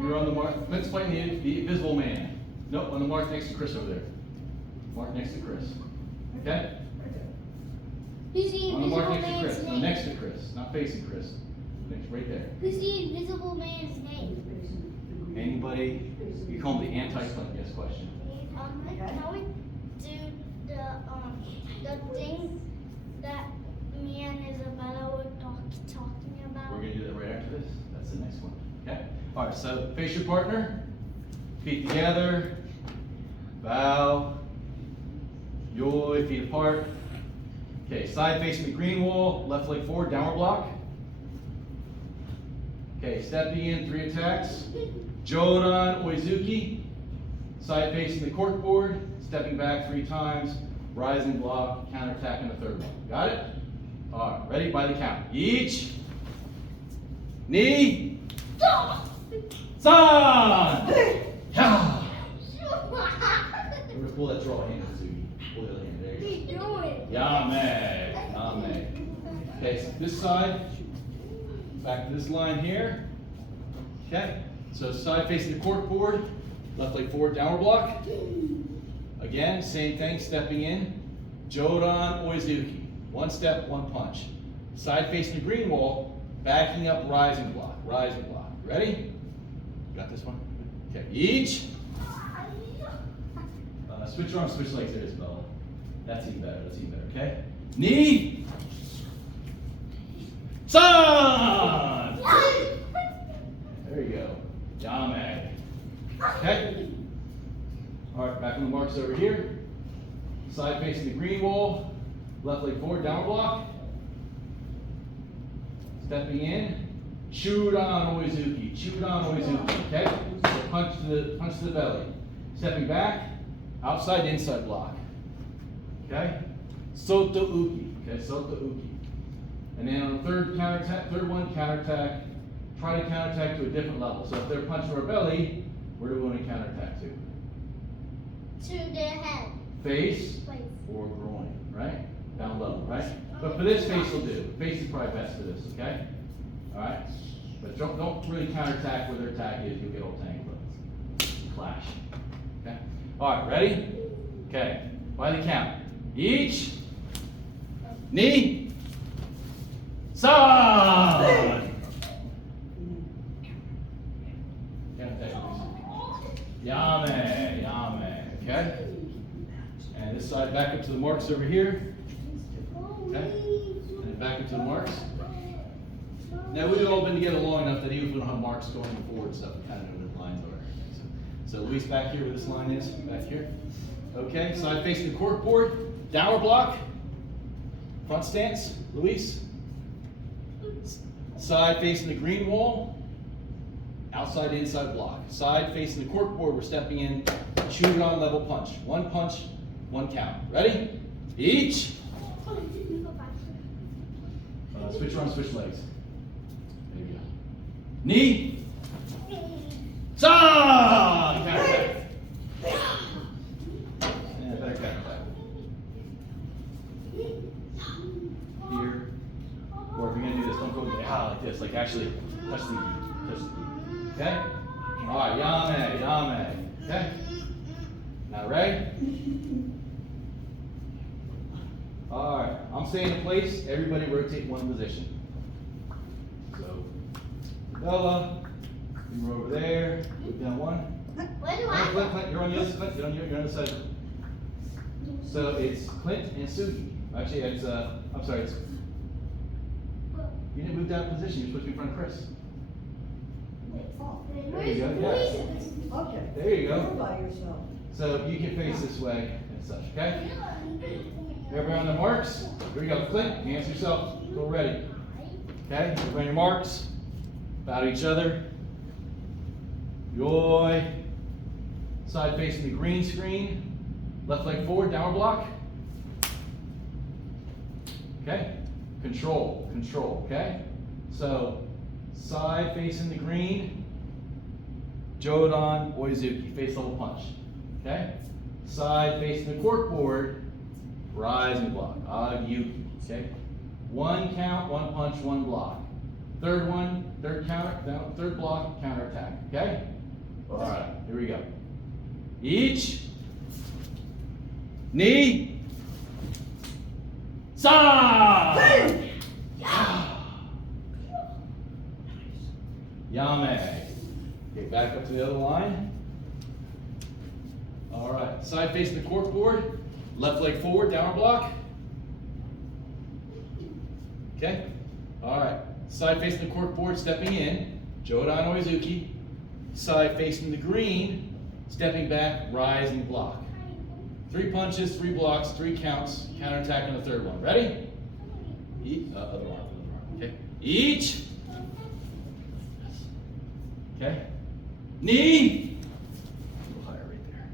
You're on the mark. Clint's playing the invisible man. Nope, on the mark next to Chris over there. Mark next to Chris. Okay? Who's the On the mark invisible next to man's Chris. No, name? next to Chris. Not facing Chris. Next, right there. Who's the invisible man's name? Anybody? You call him the anti-Clint. Yes, question. Can we do the thing that me and Isabella were talking about? We're going to do that right after this. That's the next one. Okay? All right, so face your partner. Feet together. Bow. Yoi, feet apart. Okay, side facing the green wall. Left leg forward, downward block. Okay, stepping in, 3 attacks. Jodan Oizuki. Side facing the cork board. Stepping back 3 times. Rising block, counter attack in the third one. Got it? All right, ready? By the count. Each. Knee. San. Yeah. We're gonna pull that draw hand, Sugi. Pull the other hand. There you go. Yame. Yame. Okay, so this side. Back to this line here. Okay. So side facing the cork board. Left leg forward, downward block. Again, same thing, stepping in. Jodan Oizuki. 1 step, 1 punch. Side facing the green wall, backing up, rising block. Rising block. Ready? Got this one? Okay. Each. Switch your arms, switch legs there, Isabella. That's even better. That's even better. Okay? Knee. San. There you go. Yame. Okay? All right, back on the marks over here. Side facing the green wall. Left leg forward, downward block. Stepping in. Chudan Oizuki. Chudan Oizuki. Okay? So punch to the belly. Stepping back. Outside, inside block. Okay? Soto Uki. Okay, Soto Uki. And then on the third one, counterattack. Try to counterattack to a different level. So if they're punching our belly, where do we want to counterattack to? To their head. Face or groin, right? Down low, right? But for this, face will do. Face is probably best for this, okay? All right? But don't really counterattack where their attack is. You'll get all tangled up. Clash. Okay? All right, ready? Okay. By the count. Each. Knee. San. Yame, yame, okay? And this side back up to the marks over here. Okay? And then back up to the marks. Now we've all been together long enough that even if we don't have marks going forward and stuff, we kind of know where the lines are. So Luis back here where this line is, back here. Okay, side facing the cork board, downward block, front stance, Luis. Side facing the green wall. Outside, inside block. Side facing the cork board, we're stepping in, Chudan level punch. 1 punch, 1 count. Ready? Each. Switch arms, switch legs. There you go. Knee. San. Counter attack. And better counter attack. Here. Or if you're going to do this, don't go like this. Like actually touch the knee. Touch the knee. Okay? All right, yame, yame. Okay? Now, ready? All right, I'm staying in place. Everybody rotate 1 position. So, Bella, you're over there. Move down 1. Where do Clint, you're on the other side. You're on the other side. So it's Clint and Sugi. Actually, it's I'm sorry. It's, you didn't move down a position. You're supposed to be in front of Chris. There you go. Yeah. Okay. There you go. You're by yourself. So you can face this way and such, okay? Everybody on the marks? Here we go. Clint, you answer yourself. Go ready. Okay? Everybody on your marks. Bow to each other. Yoi. Side facing the green screen. Left leg forward, downward block. Okay? Control, control, okay? So, side facing the green. Jodan Oizuki, face level punch. Okay? Side facing the cork board, rising block. Agyuki. Okay? 1 count, 1 punch, 1 block. Third one, third counter, down, third block, counter attack. Okay? Alright, here we go. Each. Knee. Sa! Hey! Yame. Okay, back up to the other line. All right, side facing the cork board. Left leg forward, downward block. Okay. All right, side facing the cork board, stepping in. Jodan Oizuki. Side facing the green, stepping back, rising block. 3 punches, 3 blocks, 3 counts. Counterattack on the third one. Ready? Other arm. Okay. Each. Okay. Knee. A little higher right there.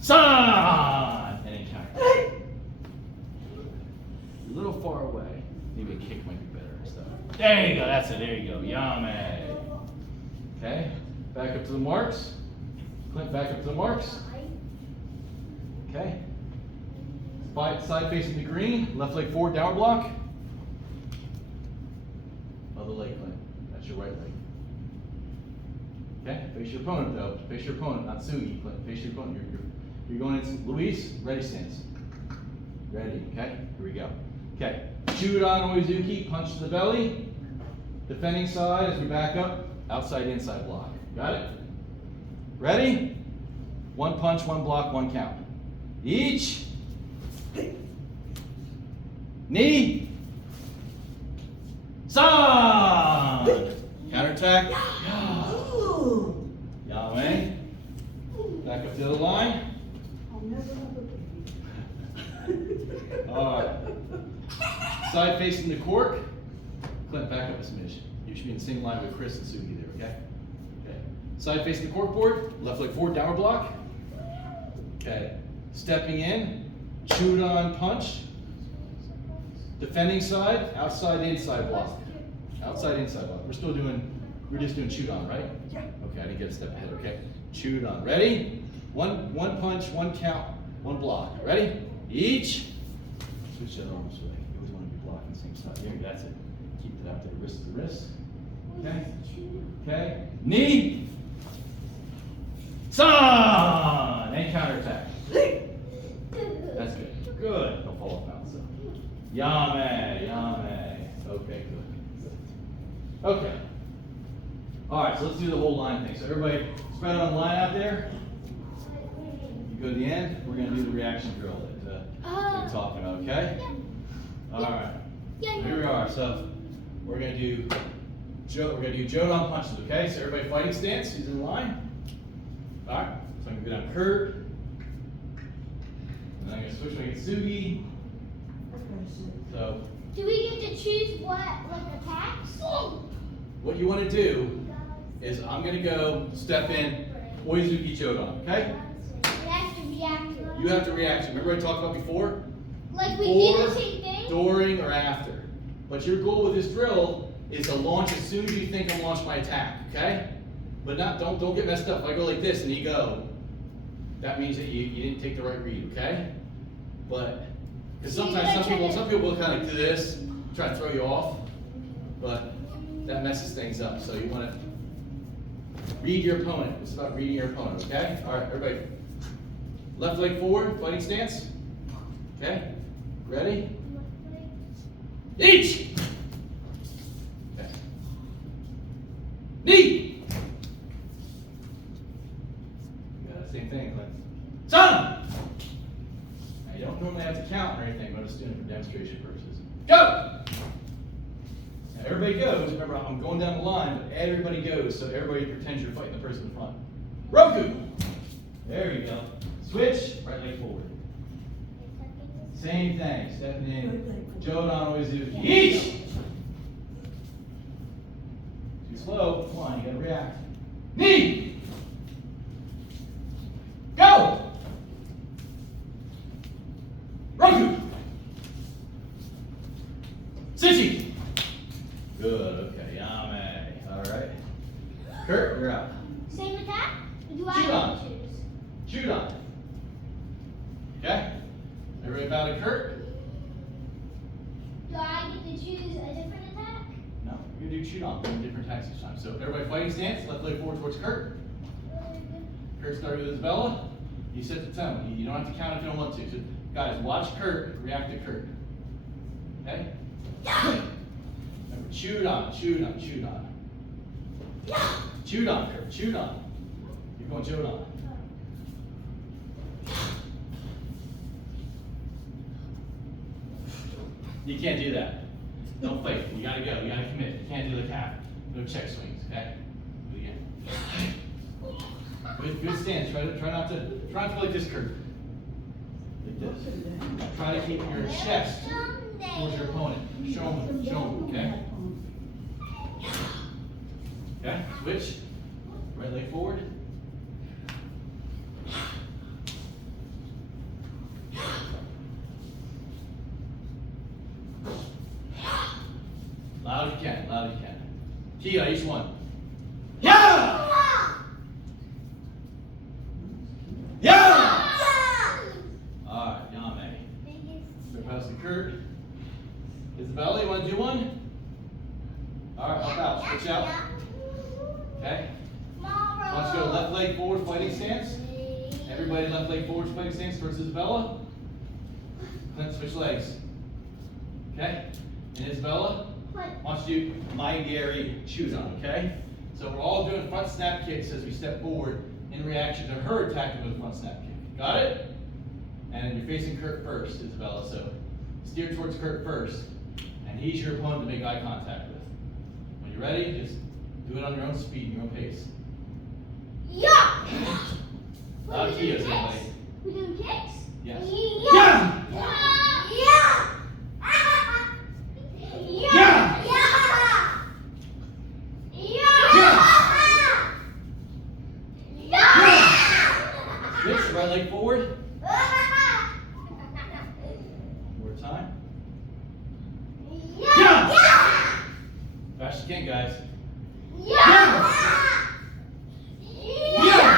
San. And then counter. A little far away. Maybe a kick might be better and stuff. There you go. That's it. There you go. Yame. Okay. Back up to the marks. Clint, back up to the marks. Okay. Side facing the green. Left leg forward, downward block. Other leg, Clint. That's your right leg. Okay. Face your opponent, though. Face your opponent, not Sugi, Clint. Face your opponent. You're going in. Luis, ready stance. Ready. Okay. Here we go. Okay. Chudan Oizuki, punch to the belly. Defending side as we back up. Outside, inside block. Got it? Ready? 1 punch, 1 block, 1 count. Each. Knee. San. Counterattack. Ooh. Yame. Back up to the other line. I'll never have a baby. All right. Side facing the cork. Clint, back up a smidge. You should be in the same line with Chris and Sugi there, okay? Okay. Side facing the cork board. Left leg forward, downward block. Okay. Stepping in. Chudan punch. Defending side. Outside, inside block. Outside, inside block. We're just doing Chudan, right? Yeah. Okay, I didn't get a step ahead, okay? Chudan. Ready? One punch, 1 count, 1 block. Ready? Each. Switch that arm this way. You always want to be blocking the same side. Here, that's it. Keep it out there, wrist to wrist. Okay? Okay. Knee. San. And counterattack. That's good. Good. Don't fall off now. So. Yame. Okay, good. Okay. All right, so let's do the whole line thing. So everybody spread on the line out there. You go to the end. We're going to do the reaction drill that we're talking about, okay? Yeah. All right. Yeah. Here we are. So we're going to do Jodan punches, okay? So everybody fighting stance. He's in line. All right. So I'm going to go down Kurt. And then I'm going to switch when I get Sugi. So Do we get to choose what attacks? what you want to do is I'm going to go step in Oizuki Jodan, okay? We have to react to it. You have to react. Remember I talked about before? Like we did the same thing? During, or after. But your goal with this drill is to launch as soon as you think I'm launch my attack, okay? But don't get messed up. If I go like this and you go, that means that you didn't take the right read, okay? But because sometimes some people kind of do this, try to throw you off, but that messes things up. So you want to read your opponent. It's about reading your opponent, okay? All right, everybody. Left leg forward, fighting stance. Okay? Ready? Each! Okay. Knee! You got the same thing, Clint. Son! Now, you don't normally have to count or anything, but I'm just doing it for demonstration purposes. Go! Now, everybody goes. Remember, I'm going down the line, but everybody goes, so everybody pretends you're fighting the person in front. Roku! There you go. Switch, right leg forward. Same thing, stepping in. Jodan Oizuki. Each! Too slow. Come on, you gotta react. Knee! Go! Roku! Sichi! Good, okay, Yame. Alright. Kurt, you're out. Same attack? Or do I Chudan. choose? Chudan. Okay? Everybody bow to Kurt? Do I get to choose a different attack? No, you're gonna do Chudan. We're doing different attacks each time. So everybody fighting stance, left leg forward towards Kurt. Kurt started with Isabella. You set the tone. You don't have to count if you don't want to. So, guys, watch Kurt, react to Kurt. Okay? Remember, chewed on, chewed on, chewed on. Chewed on, Kurt, chewed on. You're going chewed on. You can't do that. Don't fake it. You gotta go. You gotta commit. You can't do the calf. No check swings, okay? Do it again. Good stance. Try not to feel like this, Kurt. Like this. Try to keep your chest towards your opponent. Show him, okay? Okay, switch. Right leg forward. Loud as you can, loud as you can. Key on each one. Yeah! Yeah! Alright, Yame. Start passing Kurt. Isabella, you want to do one? Alright, up out, switch out. Okay? Let's go left leg forward, fighting stance. Everybody left leg forward, fighting stance towards Isabella. Then switch legs. Okay? And Isabella, wants you to do Maigiri Chudan, okay? So we're all doing front snap kicks as we step forward in reaction to her attacking with a front snap kick. Got it? And you're facing Kurt first, Isabella, so steer towards Kurt first. And he's your opponent to make eye contact with. When you're ready, just do it on your own speed, your own pace. Yeah! Loud Kios, everybody. We doing kicks? Yes. Yeah! Yeah! Yeah! Yeah! Switch, right leg forward. One more time. Yeah! Fast as you can, guys. Yeah! Yeah!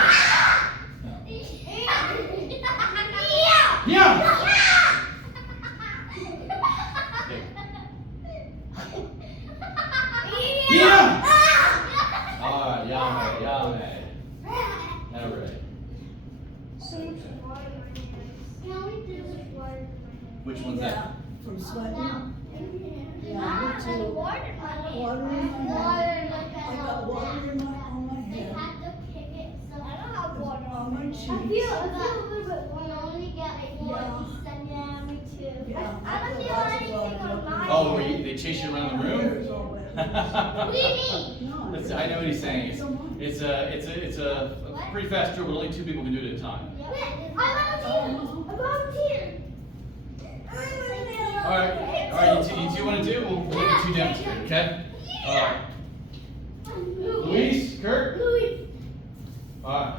Alright, Yame. Now we're ready. Which one's that? From sweating. Yeah, me too. Water in my head. I got water on my head. I don't have water On my cheeks. I feel a little bit warm. I only get one me too. Yeah. I don't feel anything on my Oh, they chase you around the room? What do you mean? I know what he's saying. It's a pretty fast drill, but only 2 people can do it at a time. I volunteer. All right, you two want to do? We'll let you two demonstrate, okay? All right. Luis, Kurt. Louis. All right.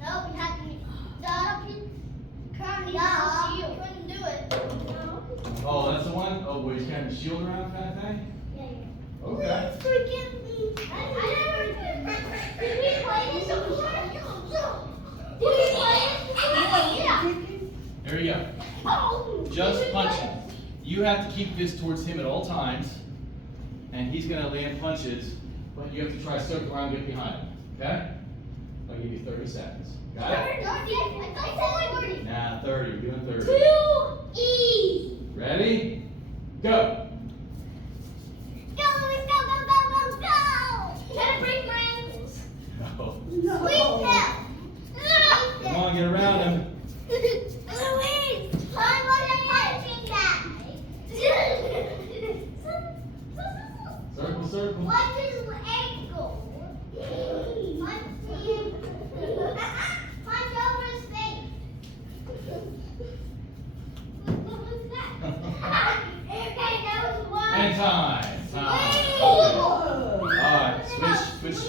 No, we had to be. Currently, you couldn't do it. Oh, that's the one? Oh, where he's carrying the shield around kind of thing? Okay. Forgive me. I never. Did we play this before? Did we play this before? Yeah. Here we go. Just punching. You have to keep this towards him at all times, and he's going to land punches, but you have to try to circle around and get behind him. Okay? I'll give you 30 seconds. Got it? Nah, 30. You're doing 30. Too easy. Ready? Go. Go, Louis, go. Can I break my ankles? No. Squeeze him. Come on, get around him. Louise, I'm punching that. Circle. What's his ankle? Punch over his face. What was that? Okay, that was one. And time. Whoa. Alright, switch.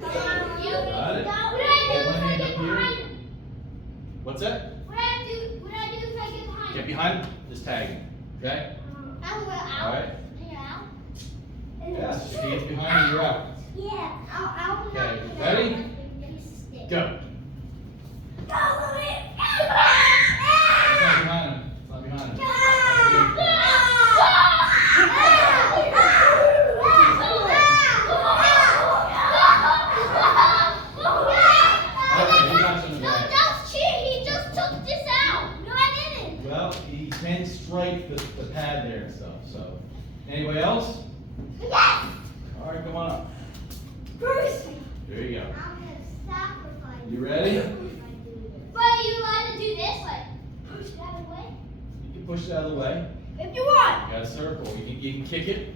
Got it? Get one hand up here. What's that? What I do if I get behind? Get behind him, just tag him. Okay? Now we're out. Alright. You're out? Yes, if he gets behind you, you're out. Yeah. I'll Okay, ready? Go. Go, Louis! It's not behind him. It's not behind him. Okay, he got you in the back. That's cheating. He just took this out. No, I didn't. Well, he can strike So, anybody else? Yes! All right, come on up. Bruce! There you go. I'm gonna sacrifice. You ready? But you allowed to do this, like push it out of the way? You can push it out of the way. If you want. You got a circle. You can kick it.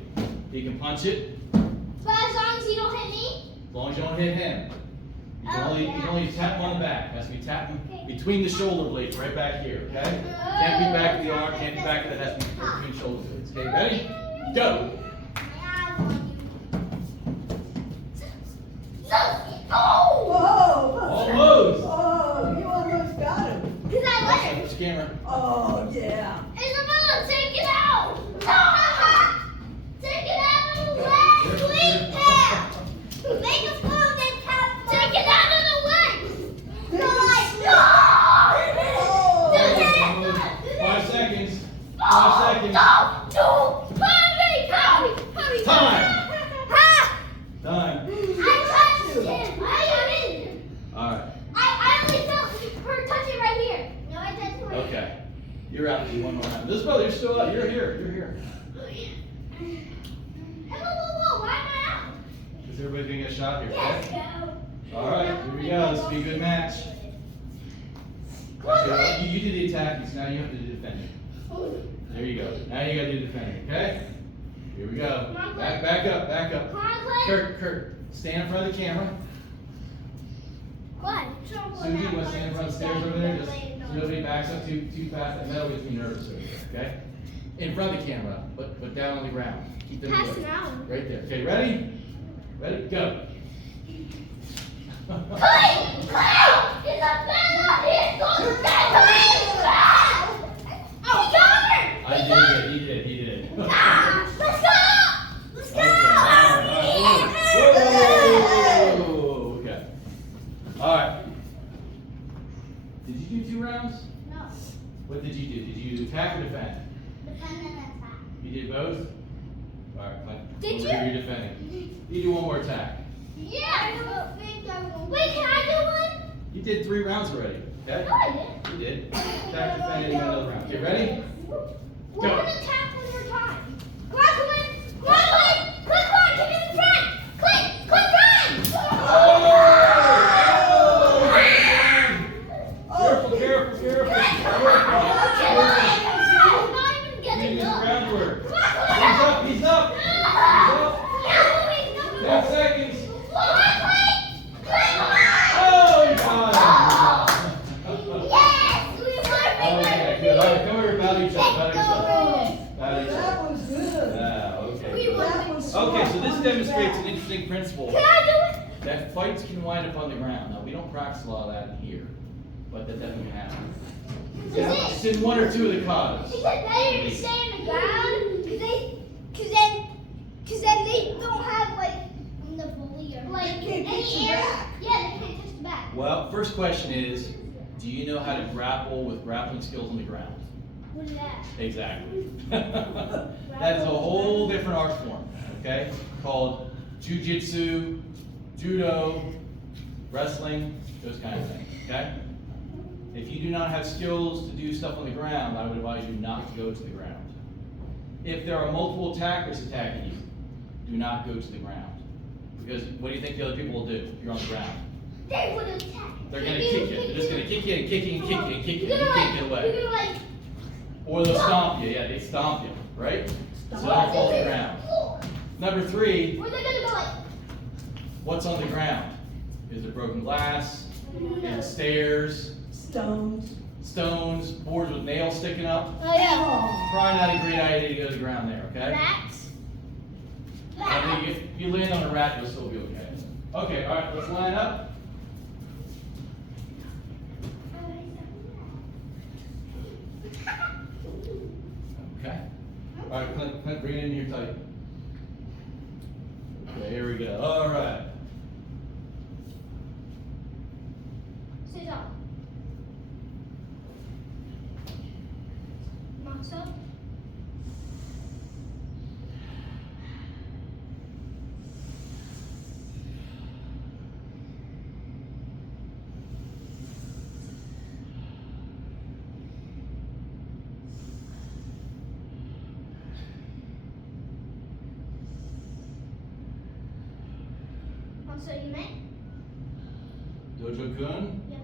You can punch it. But as long as you don't hit me. As long as you don't hit him. You can, Oh, only, yeah. you can only tap him on the back. It has to be tapping between the shoulder blades, right back here, okay? Can't be back of the arm, can't be back of the head, has to be between shoulder blades. Okay, ready? Go! Whoa! Almost! Oh, you almost got him. Because I let her. Watch the camera. Oh, yeah. Isabella, take it out! Take it out of the way! Please, Cat! Make us move and Cat! Take it out of the way! No, like, no! Oh. Do that! 5 seconds. 5 seconds. No! Hurry! Time. Ha! Time. I touched him! I didn't! Alright. I only felt her touch it right here. No, I touched it right here. Okay. You're out. You one more round. This brother, you're still out. You're here. You're here. Hey, whoa, why am I out? Is everybody gonna get a shot here? Let's Okay? go. Alright, here we go. This will be a good match. Okay, you did the attacking, so now you have to do the defending. There you go. Now you gotta do the defending, okay? Here we go. Back up, back up. Come on, Clay. Kurt, stand in front of the camera. What? Susie, you want to stand in front of the stairs over there? Just so nobody backs up too fast. That metal gets me nervous over there, okay? In front of the camera, but down on the ground. Keep them Pass away. down. Right there. Okay, ready? Ready? Go. Clay! It's a fella! It's going to Oh, he got her! He did. Ah, let's go! Let's go! Whoa, okay. All right. Did you do 2 rounds? No, What did you do? Did you attack or defend? defend and attack. You did both? All right, Clint. Did Over you? here, you're defending. You do one more attack. Yeah, I don't think I will. Wait, can I do one? You did 3 rounds already. Okay? No, I didn't. You did. Attack, defend, and another round. Okay, ready? We're gonna attack one more time. Come on, Clint! Come on, Clint! Clint, come on, give me the front! Clint, Careful. I'm not even getting Use up. groundwork. Come on, He's up. 10 seconds. Oh, you got him. Yes! We Okay, good. All right, come over, battle each other. That was good. Yeah, okay. That was smart. Okay, so this demonstrates an interesting principle. Can I do it? That fights can wind up on the ground. Now, we don't practice a lot of that in here, but that definitely happens. It's in 1 or 2 of the katas. Is it better to stay on the ground? Cause then they don't have like the bully or like They can't touch any the air. back. Yeah, they can't touch the back. Well, first question is, do you know how to grapple with grappling skills on the ground? What is that? Exactly. That is a whole different art form, okay? Called jujitsu, judo, wrestling, those kind of things, okay? If you do not have skills to do stuff on the ground, I would advise you not to go to the ground. If there are multiple attackers attacking you, do not go to the ground. Because what do you think the other people will do if you're on the ground? They would attack. They're gonna kick you. They're just gonna kick you and kick you and kick you and kick you, and You're you gonna can't get like, away. you're gonna like. Or they'll stomp you. Yeah, they stomp you, right? So don't fall to the ground. Number 3, Or they're gonna go like. what's on the ground? Is it broken glass? Is it stairs? Stones? Boards with nails sticking up? Oh yeah. Oh. Probably not a great idea to go to the ground there, okay? Rats. I think if you land on a rat, you'll still be okay. Okay, all right, let's line up. Okay. All right, Clint, bring it in here tight. Okay, here we go. All right. Sit up. Box up. Ansayime. Dojo-kun. Yeah.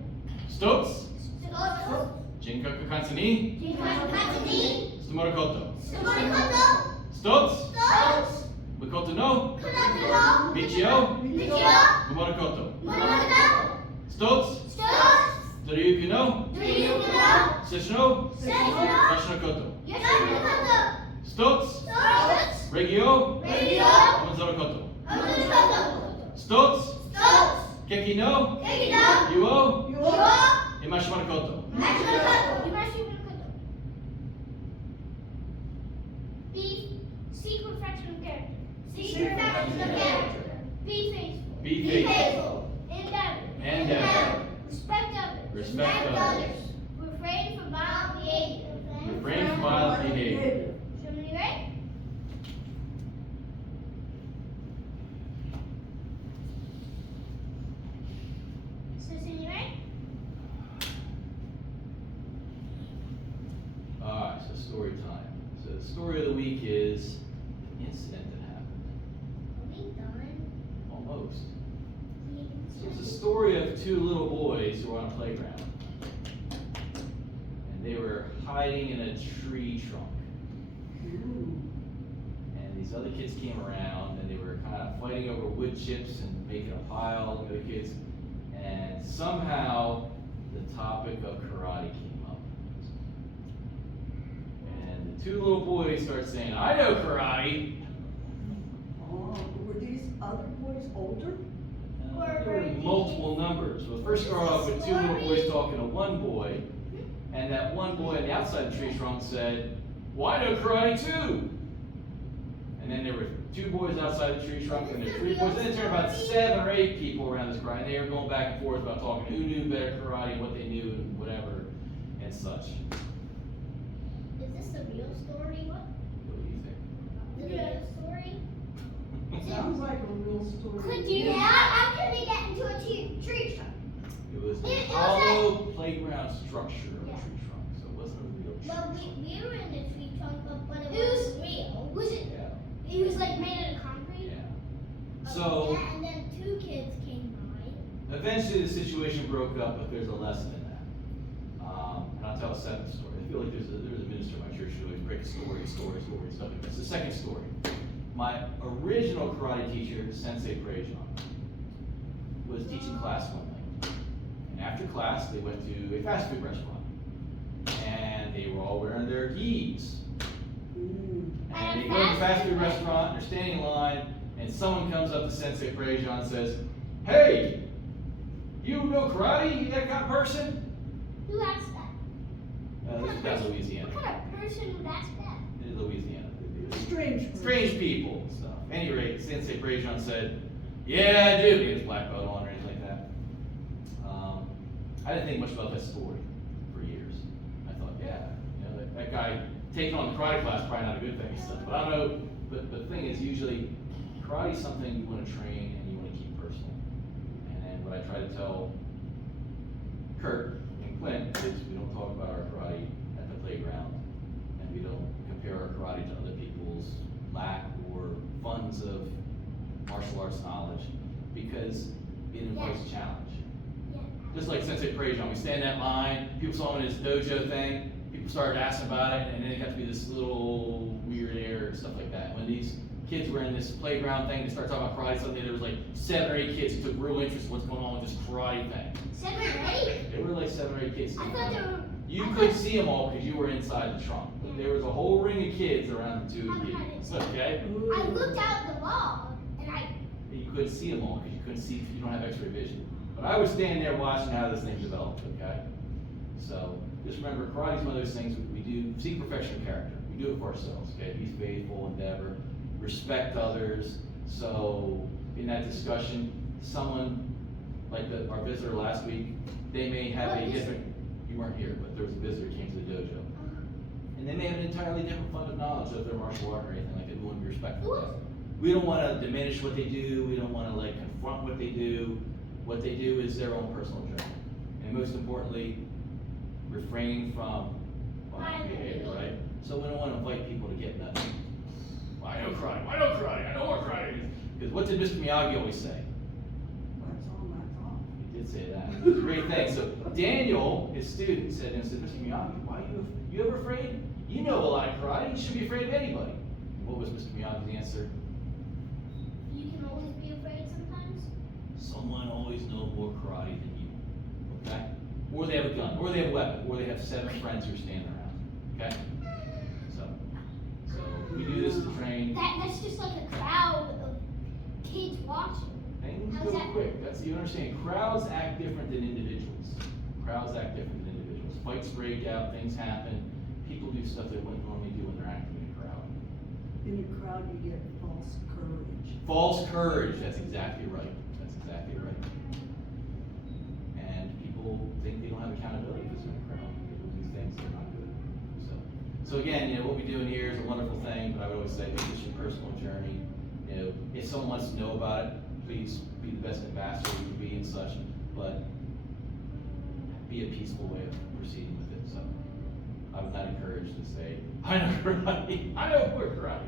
Stotz. Stotz. Jinkaku katsu ni. Jinkaku katsu ni. Tsumoru koto. Tsumoru koto. Stotz. Stotz. Makoto no. Konato no. Michio. Michio. Mamoru koto. Momoru koto. Stotz. Stotz. Doriyuku no. Doriyuku no. Sesho. Sesho. Yoshino koto. Yoshino koto. Stotz. Stotz. Regio. Regio. Amazoru koto. Amazoru koto. Stotz. Stotz. Keki no. Keki no. Yuo. Yuo. Imashimaru koto. Imashimaru koto. Imashimaru koto. Be secret fraction of character. Secret fraction of character. Be faithful. Be faithful. Endeavor. Endeavor. Respect others. Respect others. Refrain from violent behavior. Refrain from violent behavior. Show me right? So, right? Alright, so story time. So the story of the week is an incident that happened. Are we done? Almost. So it's a story of two little boys who were on a playground. And they were hiding in a tree trunk. And these other kids came around and they were kind of fighting over wood chips and making a pile, the other kids. And somehow the topic of karate came up. And the two little boys started saying, I know karate. Oh, were these other boys older? There were multiple numbers. Well, first start off with two little boys talking to one boy, and that one boy on the outside of the tree trunk said, well, I know karate too. And then there were two boys outside the tree trunk, and there were three boys. Then there were about 7 or 8 people around this karate, and they were going back and forth about talking who knew better karate and what they knew and whatever and such. Is this a real story? What? What do you think? Is it a real story? Sounds like a real story. Could you? Yeah. How can they get into a tree trunk? It was It the was hollow playground structure of a Yeah. tree trunk, so it wasn't a real tree Well, trunk. we were in the tree trunk, but it was real. Was it? Yeah. It was like made out of concrete. Yeah. So Yeah, and then 2 kids came by. eventually the situation broke up, but there's a lesson in that. And I'll tell a second story. I feel like there's a minister in my church who always breaks story, stuff like that. It's the second story. My original karate teacher, Sensei Prejon, was teaching class one night. And after class, they went to a fast food restaurant. And they were all wearing their gis. And they go to the fast food restaurant, they're standing in line, and someone comes up to Sensei Prejon and says, hey, you know karate? You that kind of person? Who asked that? This is down in Louisiana. What kind of person would ask that? In Louisiana. Strange People and stuff. At any rate, Sensei Prejon said, yeah, I do. He had his black belt on or anything like that. I didn't think much about that story for years. I thought, yeah, you know, that guy taking on the karate class probably not a good thing and stuff. But I don't know. But the thing is, usually, karate is something you want to train and you want to keep personal. And what I try to tell Kurt and Clint is we don't talk about our karate at the playground, and we don't compare our karate to other people's lack or funds of martial arts knowledge, because it invites a challenge. Yeah. Just like Sensei Prejon, we stand in that line, people saw him in his dojo thing, people started asking about it, and then it got to be this little weird air and stuff like that. When these kids were in this playground thing, they started talking about karate, suddenly there was like 7 or 8 kids who took real interest in what's going on with this karate thing. 7 or 8? There were like 7 or 8 kids. I thought there were. You could see them all because you were inside the trunk. But there was a whole ring of kids around the 2 of you. Okay? I looked out the wall and I. You couldn't see them all because you couldn't see, you don't have X-ray vision. But I was standing there watching how this thing developed, okay? So just remember, karate is one of those things we do, seek perfection of character. We do it for ourselves, okay? Be faithful, endeavor, respect others. So in that discussion, someone, like our visitor last week, they may have a different, you weren't here, but there was a visitor who came to the dojo. And they may have an entirely different fund of knowledge of their martial art or anything like that. We want to be respectful of that. We don't want to diminish what they do. We don't want to like confront what they do. What they do is their own personal journey. And most importantly, refraining from violent behavior, right? So we don't want to invite people to get nuts. Well, I know karate. I know karate. I know what karate is. Because what did Mr. Miyagi always say? did say that. It was a great thing. So Daniel, his student, said to him, Mr. Miyagi, why are you ever afraid? You know a lot of karate. You shouldn't be afraid of anybody. What was Mr. Miyagi's answer? You can always be afraid sometimes. Someone always knows more karate than you. Okay? Or they have a gun, or they have a weapon, or they have 7 friends who are standing around. Okay? So we do this to train. That's just like a crowd of kids watching. Things How's go that? quick. That's you understand. Crowds act different than individuals. Crowds act different than individuals. Fights break out, things happen. People do stuff they wouldn't normally do when they're acting in a crowd. In a crowd, you get false courage. False courage. That's exactly right. That's exactly right. And people think they don't have accountability because they're in a crowd. People do things that are not good. So again, what we do in here is a wonderful thing, but I would always say make this your personal journey. If someone wants to know about it, please be the best ambassador you can be and such, but be a peaceful way of proceeding with it. So I would not encourage to say, I know karate, I know more karate.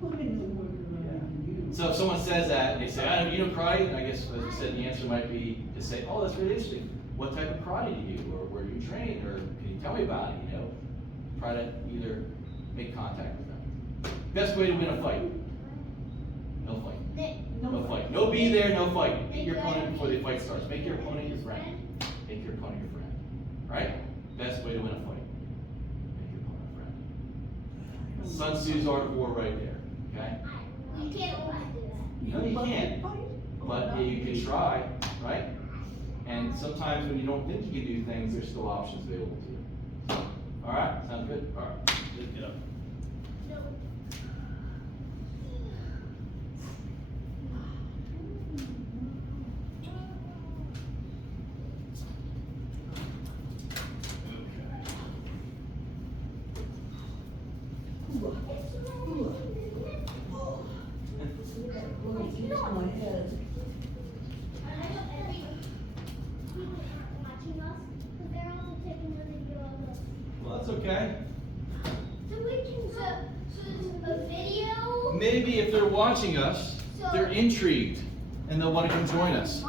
Well, I know more karate than you. So if someone says that and they say, I know you know karate, and I guess as I said, the answer might be to say, oh, that's really interesting. What type of karate do you do, or where do you train, or can you tell me about it? Try to either make contact with them. Best way to win a fight. No fight. No fight. No be there, no fight. Meet your opponent before the fight starts. Make your opponent your friend. Make your opponent your friend. Right? Best way to win a fight. Make your opponent a friend. Sun Tzu's Art of War right there. Okay? You can't always do that. No, you can't. But you can try, right? And sometimes when you don't think you can do things, there's still options available to you. All right? Sounds good? All right. Let's get up. No. My head. Well, that's okay. So we can so a video. Maybe if they're watching us, they're intrigued and they'll want to come join us.